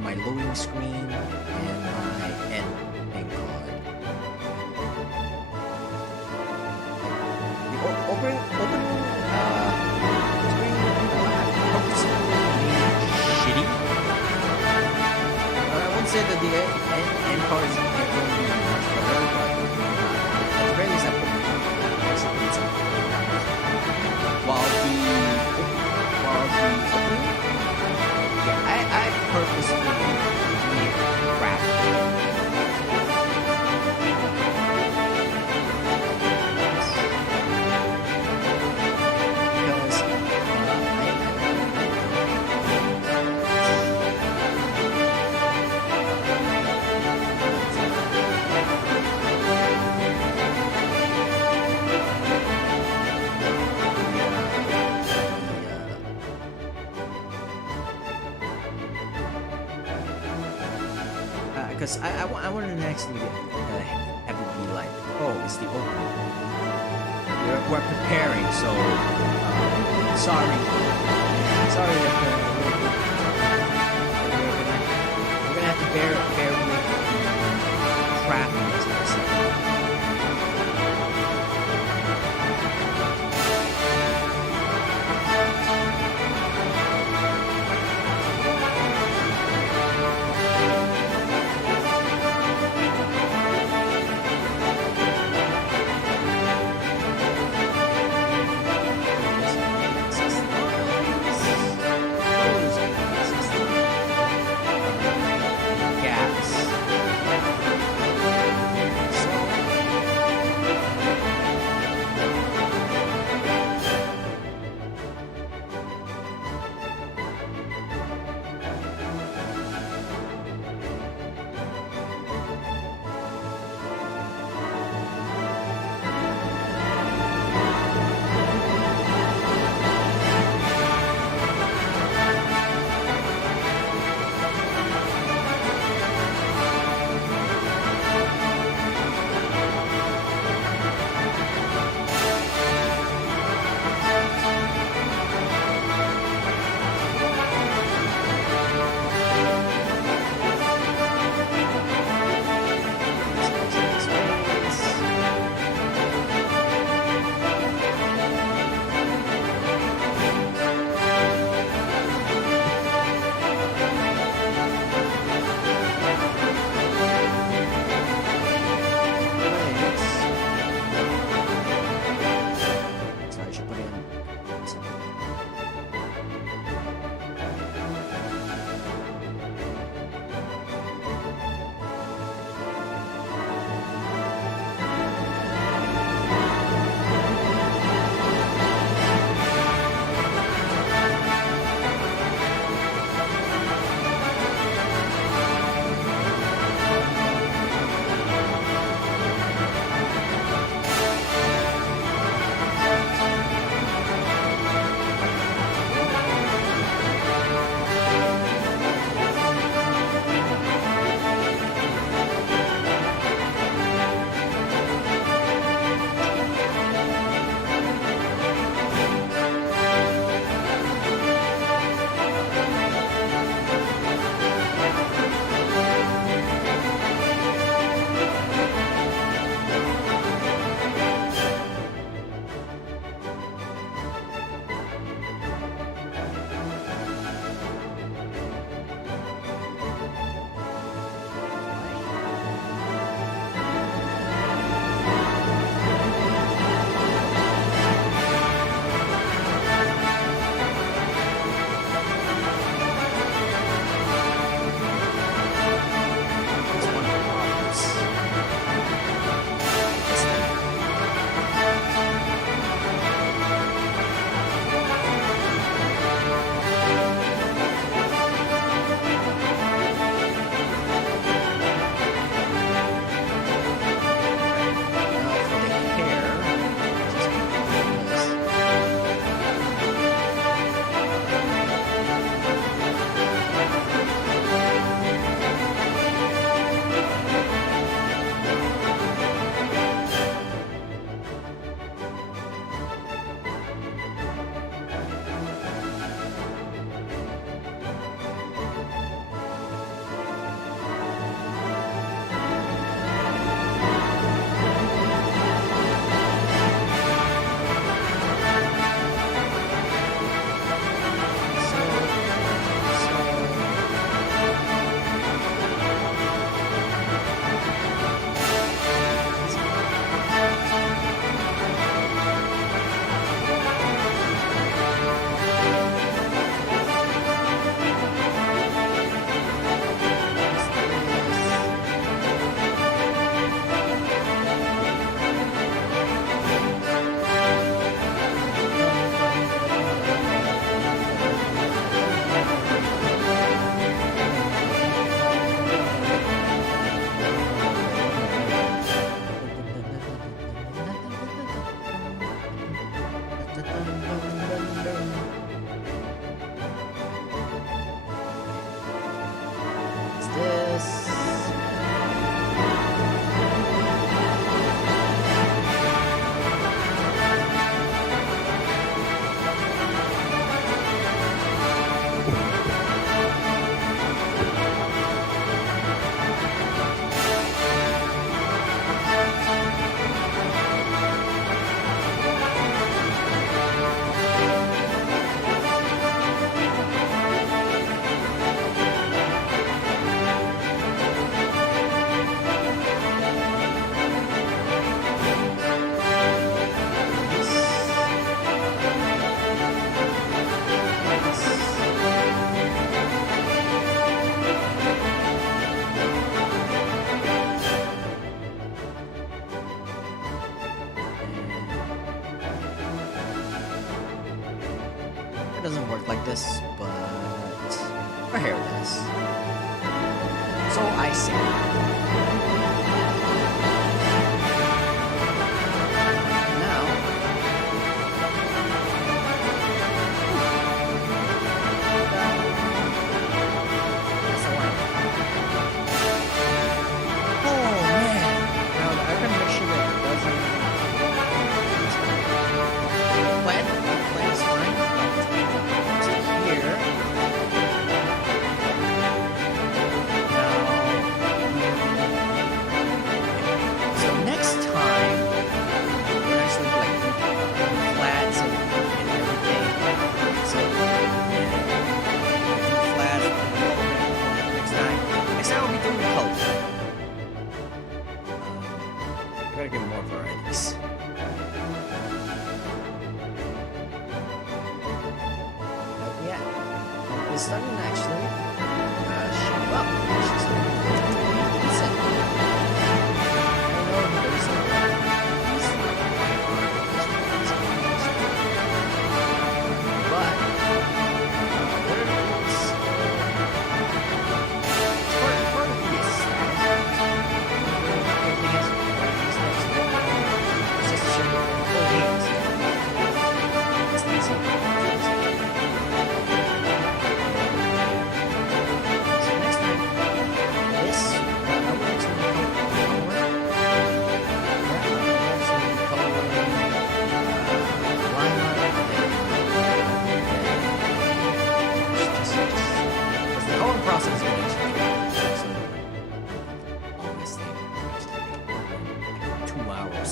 My loading screen and my end card. The opening screen purposefully shitty. I wouldn't say that the end card is going to be much better, but at the very least I put some. While the opening, yeah, I purposefully made crap. Because I wanted to actually have it be like, oh, it's the opening. We're preparing, so sorry that we're gonna have to bear with the crap. Her hair does. So I say. Now, that's the one. Oh man! Now I gotta make sure that it doesn't. Plan is fine. To here. So next time, we're actually like flats and everything. So yeah, do flats next time. Next time we'll be doing color. I gotta get more varieties. But yeah, this doesn't actually show up. It's just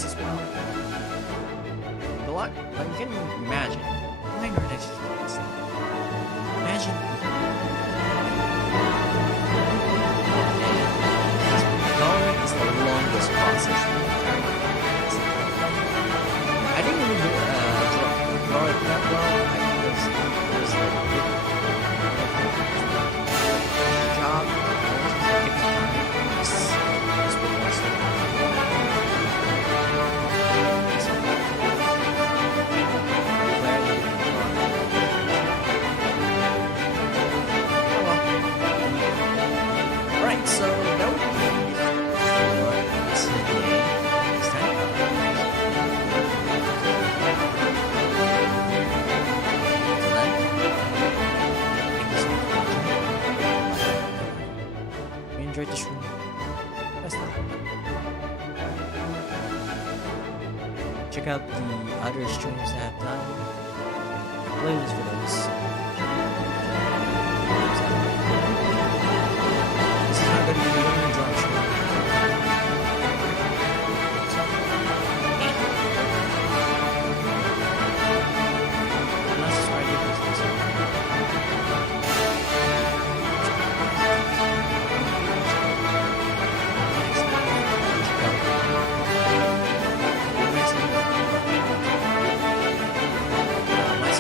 as well. But you can imagine, minor exercise. Imagine coloring is the longest process in the entire process. I didn't even draw it that well. I was like job. Alright, so that would be it for today. Next time. Until then, thank you so much for watching. If you enjoyed the stream, press that like button. Check out the other streams that I've done. Playlist for those. This is not going to be the only drop stream. Unless it's right here, it's this one.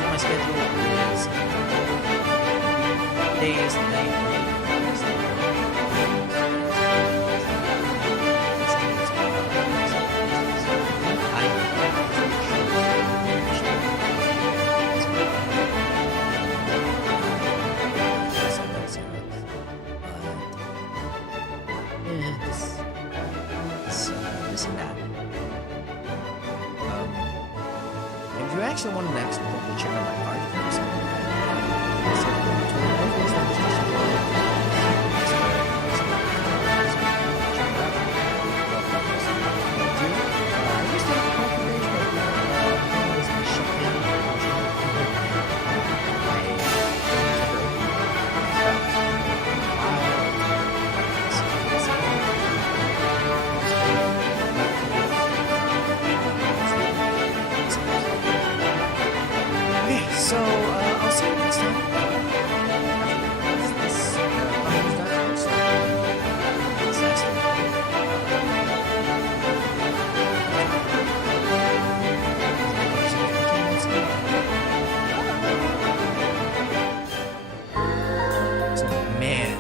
My schedule is days, night, this and that. If you actually want to next check out my art, so I'll see you next time. So man,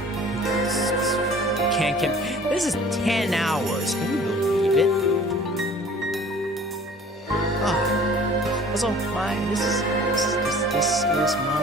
can't this is 10 hours. Can you believe it? Oh. Also, this is my